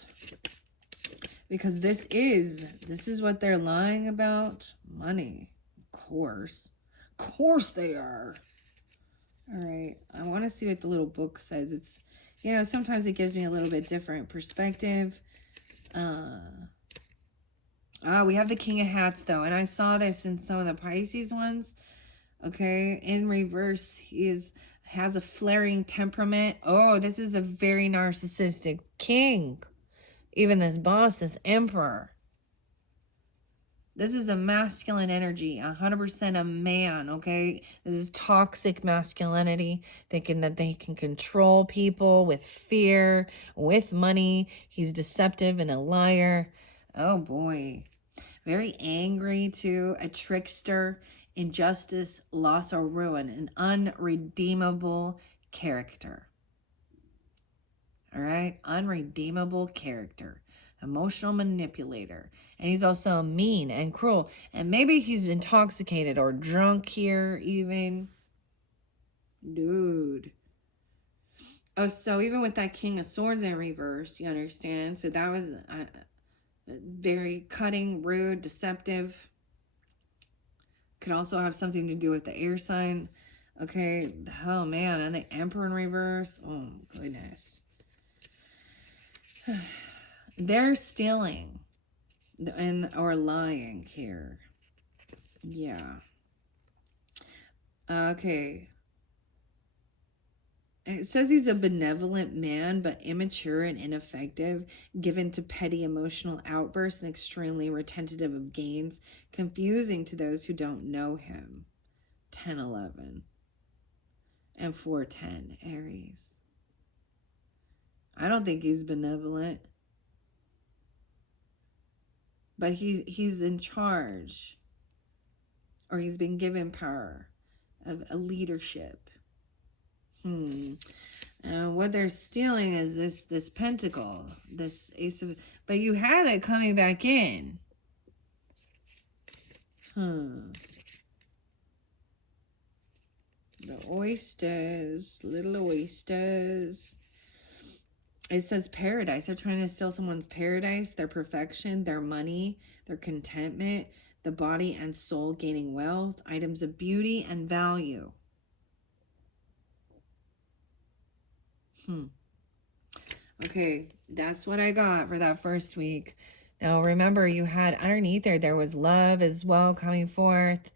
Because this is what they're lying about. Money. Of course. Of course they are. All right. I want to see what the little book says. It's, sometimes it gives me a little bit different perspective. We have the King of Hats, though. And I saw this in some of the Pisces ones. Okay. In reverse, has a flaring temperament. Oh, this is a very narcissistic king. Even this boss, this emperor. This is a masculine energy, 100% a man, okay? This is toxic masculinity, thinking that they can control people with fear, with money. He's deceptive and a liar. Oh boy. Very angry too, a trickster, injustice, loss, or ruin, an unredeemable character. All right, unredeemable character, emotional manipulator, and he's also mean and cruel, and maybe he's intoxicated or drunk here even. Dude. Oh, so even with that King of Swords in reverse, you understand? So that was very cutting, rude, deceptive. Could also have something to do with the air sign. Okay, oh man, and the Emperor in reverse. Oh goodness. They're stealing or lying here. Yeah. Okay. It says he's a benevolent man, but immature and ineffective, given to petty emotional outbursts and extremely retentive of gains, confusing to those who don't know him. 10-11 and 4-10 Aries. I don't think he's benevolent, but he's in charge, or he's been given power of a leadership. And what they're stealing is this pentacle, this ace of, but you had it coming back in. The oysters, little oysters. It says paradise. They're trying to steal someone's paradise, their perfection, their money, their contentment, the body and soul gaining wealth, items of beauty and value. Okay, that's what I got for that first week. Now remember, you had underneath there was love as well coming forth.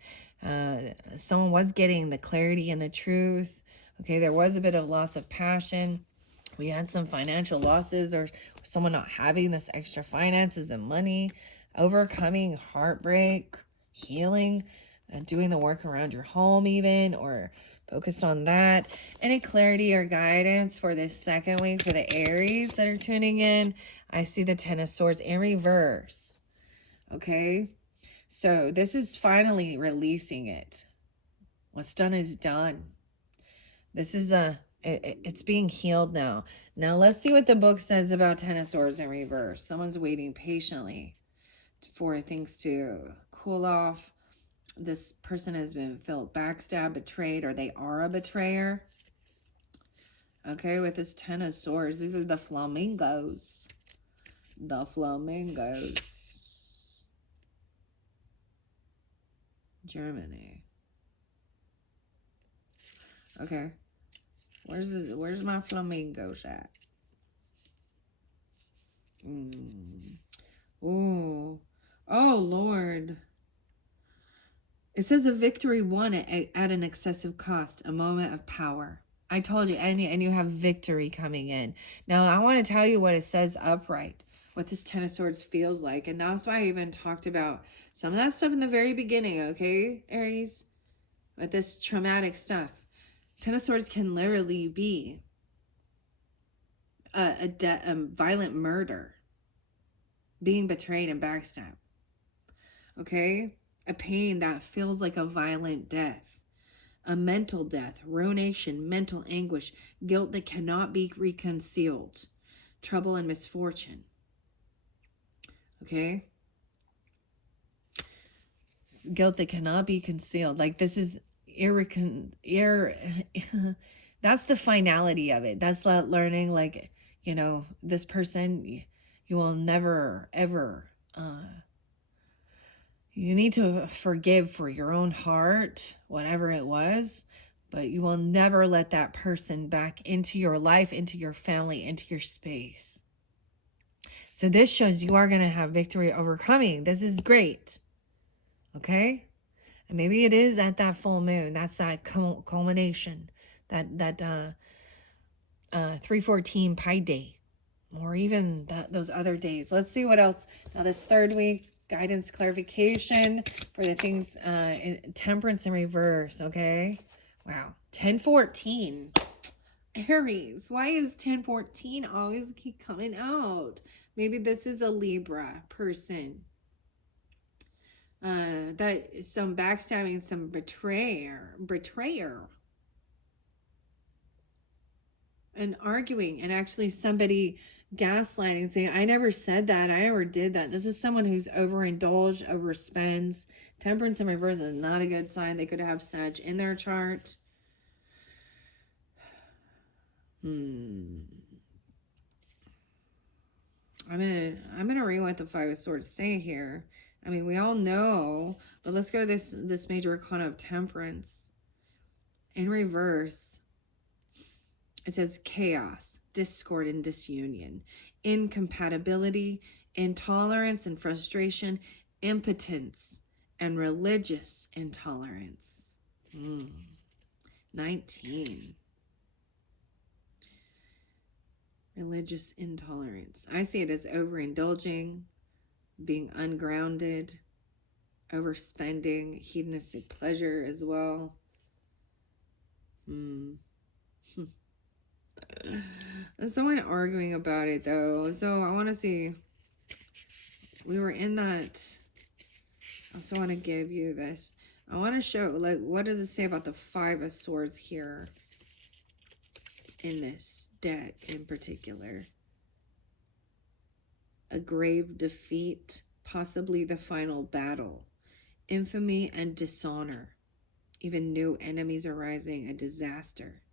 Someone was getting the clarity and the truth. Okay, there was a bit of loss of passion. We had some financial losses, or someone not having this extra finances and money, overcoming heartbreak, healing, doing the work around your home even, or focused on that. Any clarity or guidance for this second week for the Aries that are tuning in? I see the Ten of Swords in reverse. Okay, so this is finally releasing it. What's done is done. This is it's being healed now. Now let's see what the book says about Ten of Swords in reverse. Someone's waiting patiently for things to cool off. This person has been felt backstabbed, betrayed, or they are a betrayer. Okay, with this Ten of Swords, these are the flamingos. The flamingos. Germany. Okay. Where's my flamingos at? Ooh. Oh, Lord. It says a victory won at an excessive cost, a moment of power. I told you, and you have victory coming in. Now, I want to tell you what it says upright, what this Ten of Swords feels like. And that's why I even talked about some of that stuff in the very beginning, okay, Aries? With this traumatic stuff. Ten of Swords can literally be a violent murder, being betrayed and backstabbed. Okay? A pain that feels like a violent death, a mental death, ruination, mental anguish, guilt that cannot be reconciled, trouble and misfortune. Okay? Guilt that cannot be concealed. Like this is that's the finality of it. That's that learning, like, you know, this person, you will never, ever, you need to forgive for your own heart, whatever it was, but you will never let that person back into your life, into your family, into your space. So this shows you are going to have victory overcoming. This is great. Okay? And maybe it is at that full moon. That's that culmination, that 314 Pi Day, or even those other days. Let's see what else. Now this third week, guidance, clarification for the things, temperance in reverse, okay? Wow. 1014. Aries. Why is 1014 always keep coming out? Maybe this is a Libra person. That some backstabbing, some betrayer. And arguing, and actually somebody gaslighting, saying, I never said that, I never did that. This is someone who's overindulged, overspends. Temperance in reverse is not a good sign. They could have Sag in their chart. I'm gonna read what the Five of Swords say here. I mean, we all know, but let's go this major arcana of Temperance. In reverse, it says chaos, discord and disunion, incompatibility, intolerance and frustration, impotence, and religious intolerance. 19. Religious intolerance. I see it as overindulging, being ungrounded, overspending, hedonistic pleasure as well. There's someone arguing about it though. So I want to see. We were in that. I also want to give you this. I want to show, like, what does it say about the Five of Swords here in this deck in particular? A grave defeat, possibly the final battle, infamy and dishonor, even new enemies arising, a disaster.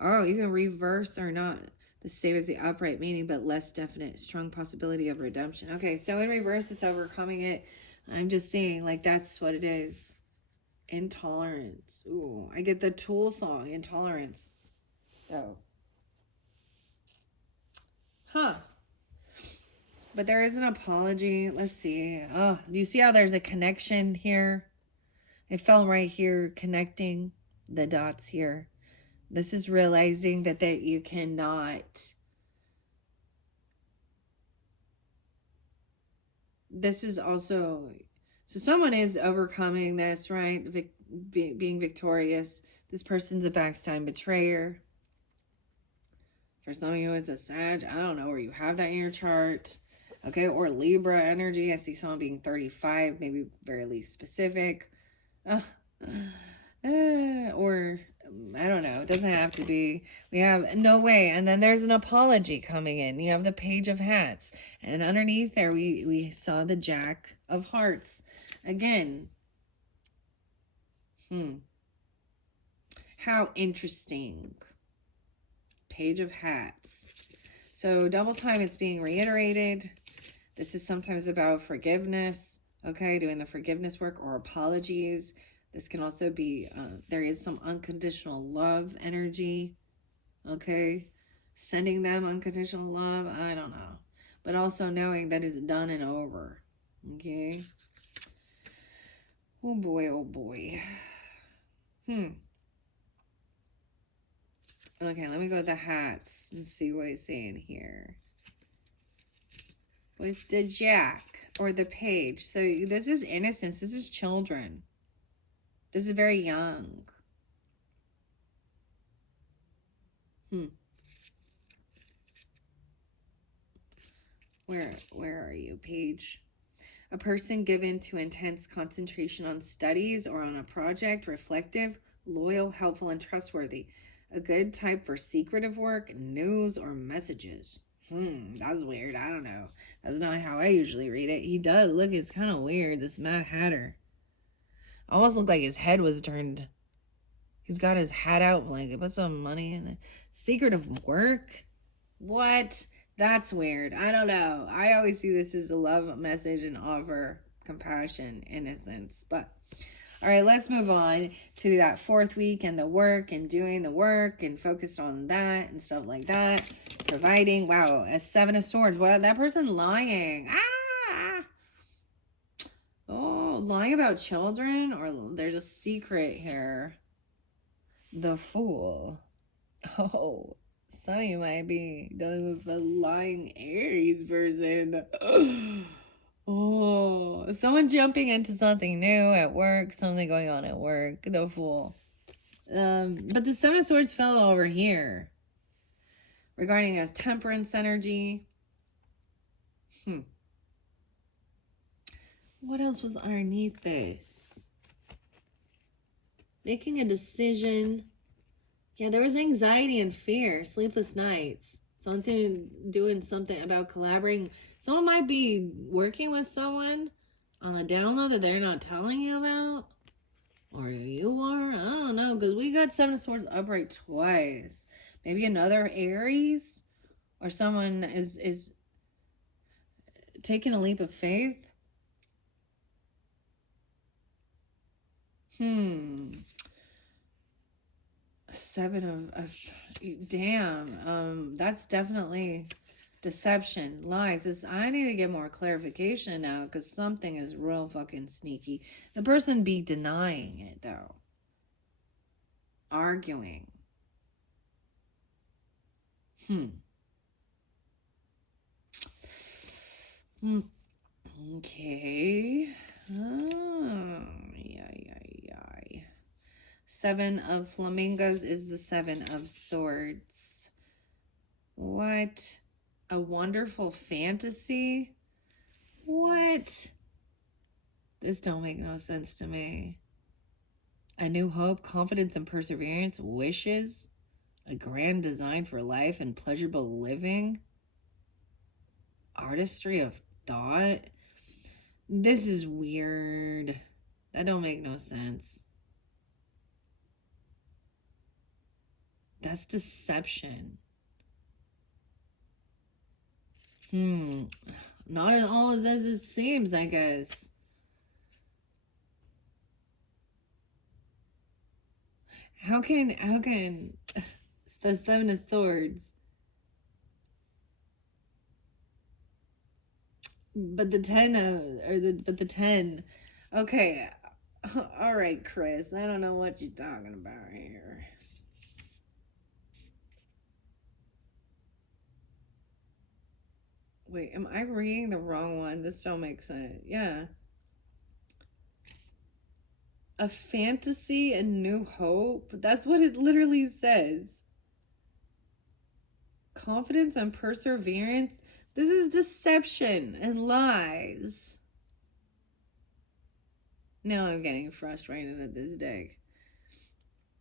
Oh, you can reverse or not. The same as the upright meaning, but less definite. Strong possibility of redemption. Okay, so in reverse, it's overcoming it. I'm just saying, like, that's what it is. Intolerance. Ooh, I get the Tool song, Intolerance. Oh. Huh. But there is an apology. Let's see. Oh, do you see how there's a connection here? It fell right here, connecting the dots here. This is realizing that you cannot. This is also, so someone is overcoming this, right? Being victorious. This person's a backstime betrayer. For some of you, it's a Sag. I don't know where you have that in your chart. Okay, or Libra energy. I see someone being 35, maybe very least specific. Or I don't know. It doesn't have to be. We have no way. And then there's an apology coming in. You have the Page of Hats. And underneath there, we saw the Jack of Hearts. Again. How interesting. Page of Hats. So double time, it's being reiterated. This is sometimes about forgiveness. Okay, doing the forgiveness work or apologies. This can also be, there is some unconditional love energy. Okay, sending them unconditional love. I don't know. But also knowing that it's done and over. Okay. Oh boy, oh boy. Okay, let me go with the hats and see what it's saying here. With the Jack or the Page. So this is innocence. This is children. This is very young. Where are you, Page? A person given to intense concentration on studies or on a project, reflective, loyal, helpful, and trustworthy. A good type for secretive work, news, or messages. That's weird. I don't know. That's not how I usually read it. He does. Look, it's kind of weird. This Mad Hatter. Almost looked like his head was turned. He's got his hat out, like, put some money in it. Secretive work? What? That's weird. I don't know. I always see this as a love message and offer compassion, innocence. But all right, let's move on to that fourth week and the work and doing the work and focused on that and stuff like that. Providing. Wow, a Seven of Swords. What? That person lying. Oh, lying about children, or there's a secret here. The Fool. Oh, some of you might be dealing with a lying Aries person. Oh, someone jumping into something new at work, something going on at work. The Fool. But the Seven of Swords fell over here. Regarding as temperance energy. What else was underneath this? Making a decision. Yeah, there was anxiety and fear, sleepless nights. Doing something about collaborating. Someone might be working with someone on the download that they're not telling you about. Or you are. I don't know. Because we got Seven of Swords upright twice. Maybe another Aries. Or someone is taking a leap of faith. Seven of damn. That's definitely deception, lies. I need to get more clarification now because something is real fucking sneaky. The person be denying it though. Arguing. Hmm. Hmm. Okay. Oh, yeah, yeah, yeah. Seven of flamingos is the seven of swords. What? A wonderful fantasy? What? This don't make no sense to me. A new hope, confidence and perseverance, wishes, a grand design for life and pleasurable living, artistry of thought. This is weird. That don't make no sense. That's deception. Hmm. Not at all as it seems, I guess. How can it's the seven of swords, but the ten of or the but the ten. Okay, all right, Chris. I don't know what you're talking about here. Wait, am I reading the wrong one? This don't make sense. Yeah, a fantasy and new hope. That's what it literally says. Confidence and perseverance. This is deception and lies. Now I'm getting frustrated at this deck.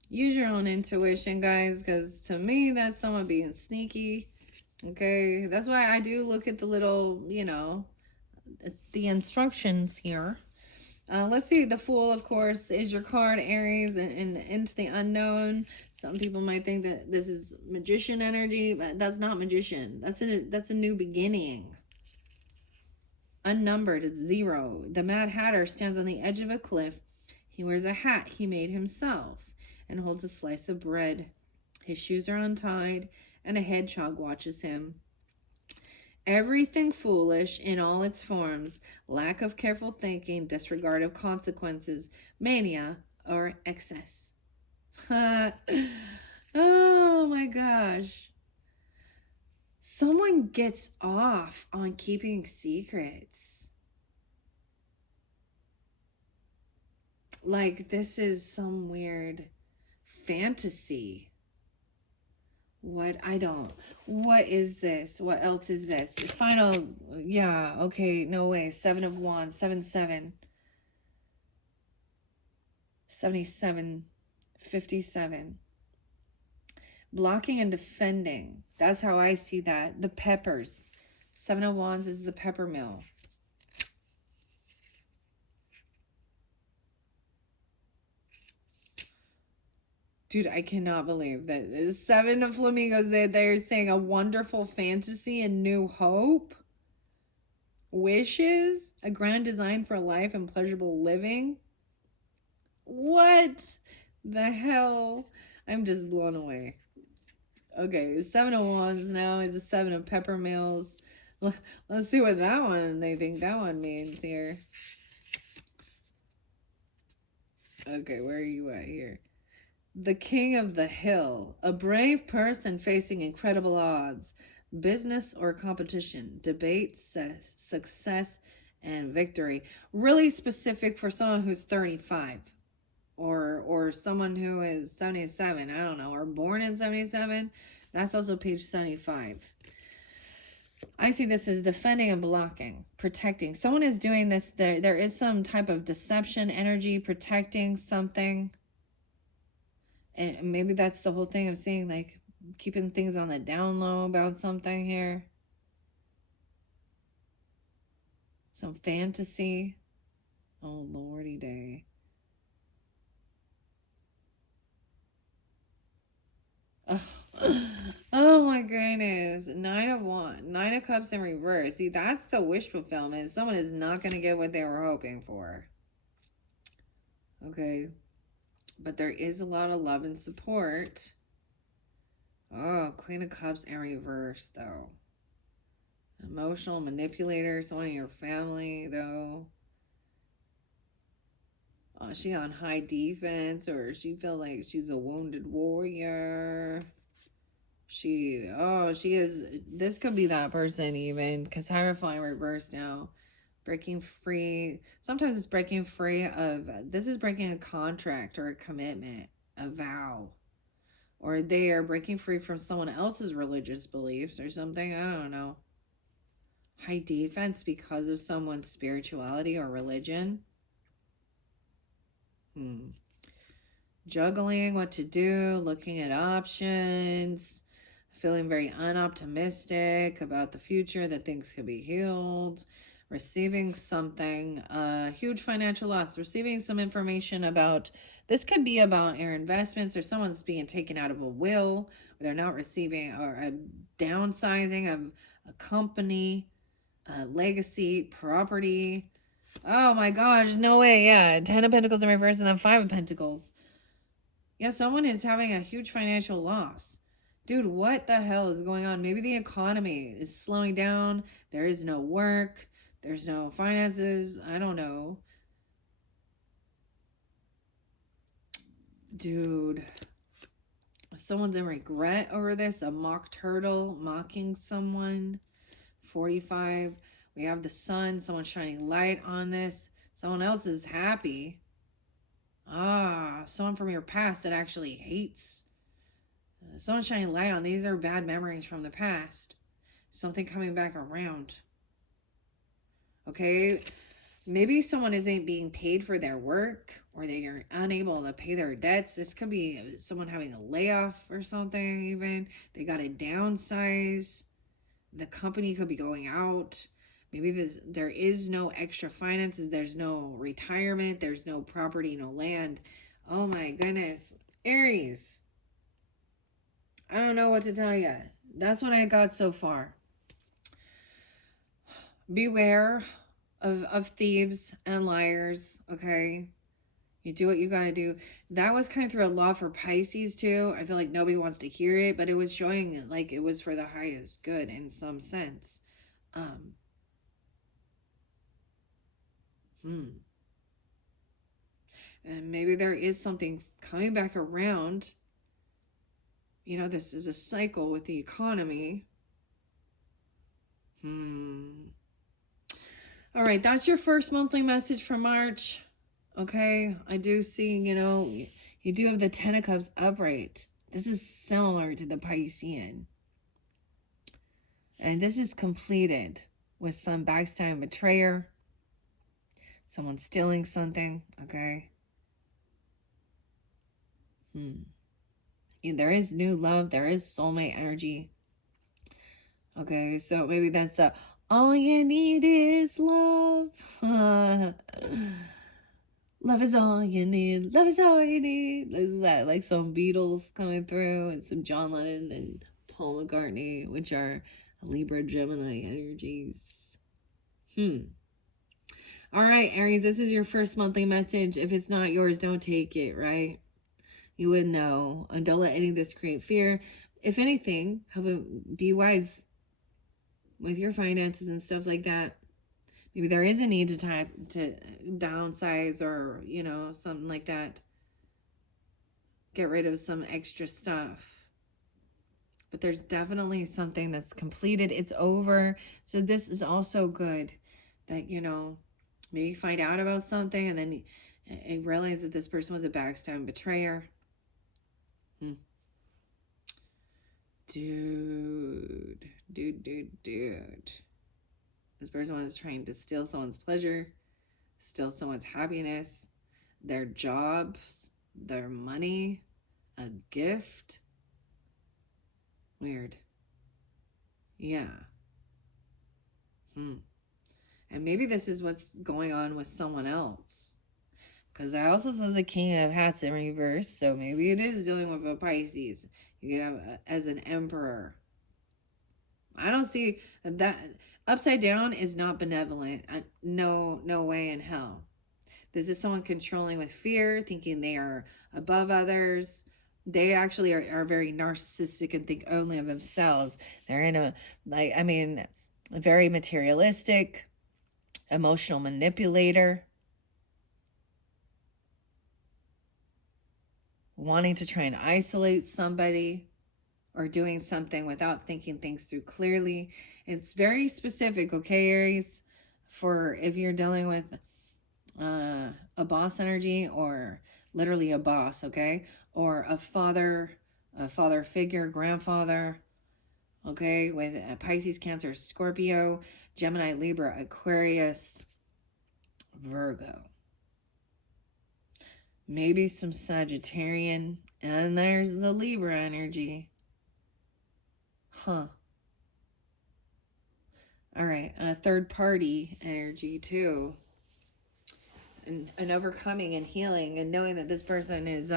Use your own intuition, guys, because to me, that's someone being sneaky. Okay, that's why I do look at the little, the instructions here. Let's see. The Fool, of course, is your card, Aries, and into the unknown. Some people might think that this is magician energy, but that's not magician. That's a new beginning. Unnumbered, it's zero. The Mad Hatter stands on the edge of a cliff. He wears a hat he made himself and holds a slice of bread. His shoes are untied, and a hedgehog watches him. Everything foolish in all its forms, lack of careful thinking, disregard of consequences, mania, or excess. Oh my gosh. Someone gets off on keeping secrets. Like this is some weird fantasy. What is this? What else is this? Final, yeah, okay, no way. Seven of Wands, 7, 77, 57. Blocking and defending. That's how I see that. The peppers. Seven of Wands is the pepper mill. Dude, I cannot believe that seven of flamingos. They're saying a wonderful fantasy and new hope. Wishes, a grand design for life and pleasurable living. What the hell? I'm just blown away. Okay, seven of wands now is a seven of pepper mills. Let's see what that one they think that one means here. Okay, where are you at here? The King of the Hill, a brave person facing incredible odds, business or competition, debate, success, and victory. Really specific for someone who's 35 or someone who is 77, I don't know, or born in 77. That's also page 75. I see this as defending and blocking, protecting. Someone is doing this. There is some type of deception energy, protecting something. And maybe that's the whole thing of seeing, like, keeping things on the down low about something here. Some fantasy. Oh, lordy day. Oh, oh my goodness. Nine of Wands. Nine of Cups in reverse. See, that's the wish fulfillment. Someone is not going to get what they were hoping for. Okay. But there is a lot of love and support. Oh, Queen of Cups in reverse, though. Emotional manipulator, someone in your family, though. She on high defense, or she feel like she's a wounded warrior. She is, this could be that person even, because Hierophant reversed now. Breaking free. Sometimes it's breaking free of, this is breaking a contract or a commitment, a vow. Or they are breaking free from someone else's religious beliefs or something. I don't know. High defense because of someone's spirituality or religion. Juggling what to do, looking at options, feeling very unoptimistic about the future, that things could be healed, receiving something, huge financial loss, receiving some information about, this could be about your investments, or someone's being taken out of a will, or they're not receiving, or a downsizing of a company, legacy, property. Oh my gosh, no way. Yeah, 10 of Pentacles in reverse and then 5 of Pentacles. Yeah, someone is having a huge financial loss. Dude, what the hell is going on? Maybe the economy is slowing down. There is no work. There's no finances. I don't know. Dude, someone's in regret over this. A mock turtle mocking someone. 45. We have the sun. Someone shining light on this. Someone else is happy. Someone from your past that actually hates. Someone shining light on, these are bad memories from the past. Something coming back around. Okay, maybe someone isn't being paid for their work, or they are unable to pay their debts. This could be someone having a layoff or something. Even they got to downsize. The company could be going out. Maybe there is no extra finances. There's no retirement. There's no property, no land. Oh my goodness. Aries, I don't know what to tell you. That's what I got so far. Beware of thieves and liars, okay? You do what you gotta do. That was kind of through a lot for Pisces too. I feel like nobody wants to hear it, but it was showing like it was for the highest good in some sense. And maybe there is something coming back around. You know, this is a cycle with the economy. All right, that's your first monthly message for March. Okay, I do see, you do have the 10 of Cups upright. This is similar to the Piscean. And this is completed with some backstab betrayer. Someone stealing something, okay? There is new love. There is soulmate energy. Okay, so maybe that's the all you need is love. Love is all you need. Love is all you need. Is that like some Beatles coming through and some John Lennon and Paul McCartney, which are Libra Gemini energies. All right, Aries, this is your first monthly message. If it's not yours, don't take it, right? You would know. And don't let any of this create fear. If anything, be wise with your finances and stuff like that. Maybe there is a need to downsize or, something like that. Get rid of some extra stuff. But there's definitely something that's completed. It's over. So this is also good that, maybe find out about something and then you realize that this person was a backstab betrayer. Dude. This person was trying to steal someone's pleasure, steal someone's happiness, their jobs, their money, a gift. Weird. Yeah. And maybe this is what's going on with someone else. Because I also saw the King of Hats in reverse, so maybe it is dealing with a Pisces. You could have as an emperor. I don't see that. Upside down is not benevolent. No way in hell. This is someone controlling with fear, thinking they are above others. They actually are very narcissistic and think only of themselves. They're in a very materialistic, emotional manipulator, wanting to try and isolate somebody. or doing something without thinking things through clearly. It's very specific, okay, Aries, for if you're dealing with a boss energy, or literally a boss, okay, or a father figure, grandfather, okay, with Pisces, Cancer, Scorpio, Gemini, Libra, Aquarius, Virgo, maybe some Sagittarian, and there's the Libra energy. Huh. All right, a third party energy too. And overcoming and healing and knowing that this person is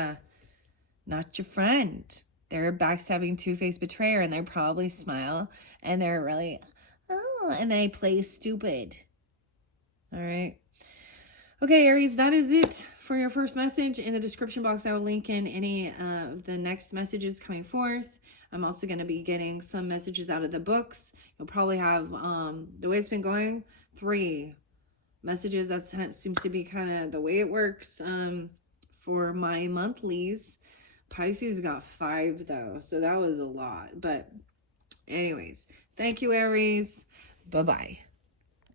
not your friend. They're a backstabbing, two-faced betrayer, and they probably smile and they're really, oh, and they play stupid. All right. Okay, Aries, that is it for your first message. In the description box, I will link in any of the next messages coming forth. I'm also going to be getting some messages out of the books. You'll probably have, the way it's been going, 3 messages. That seems to be kind of the way it works for my monthlies. Pisces got 5 though, so that was a lot. But anyways, thank you, Aries. Bye-bye.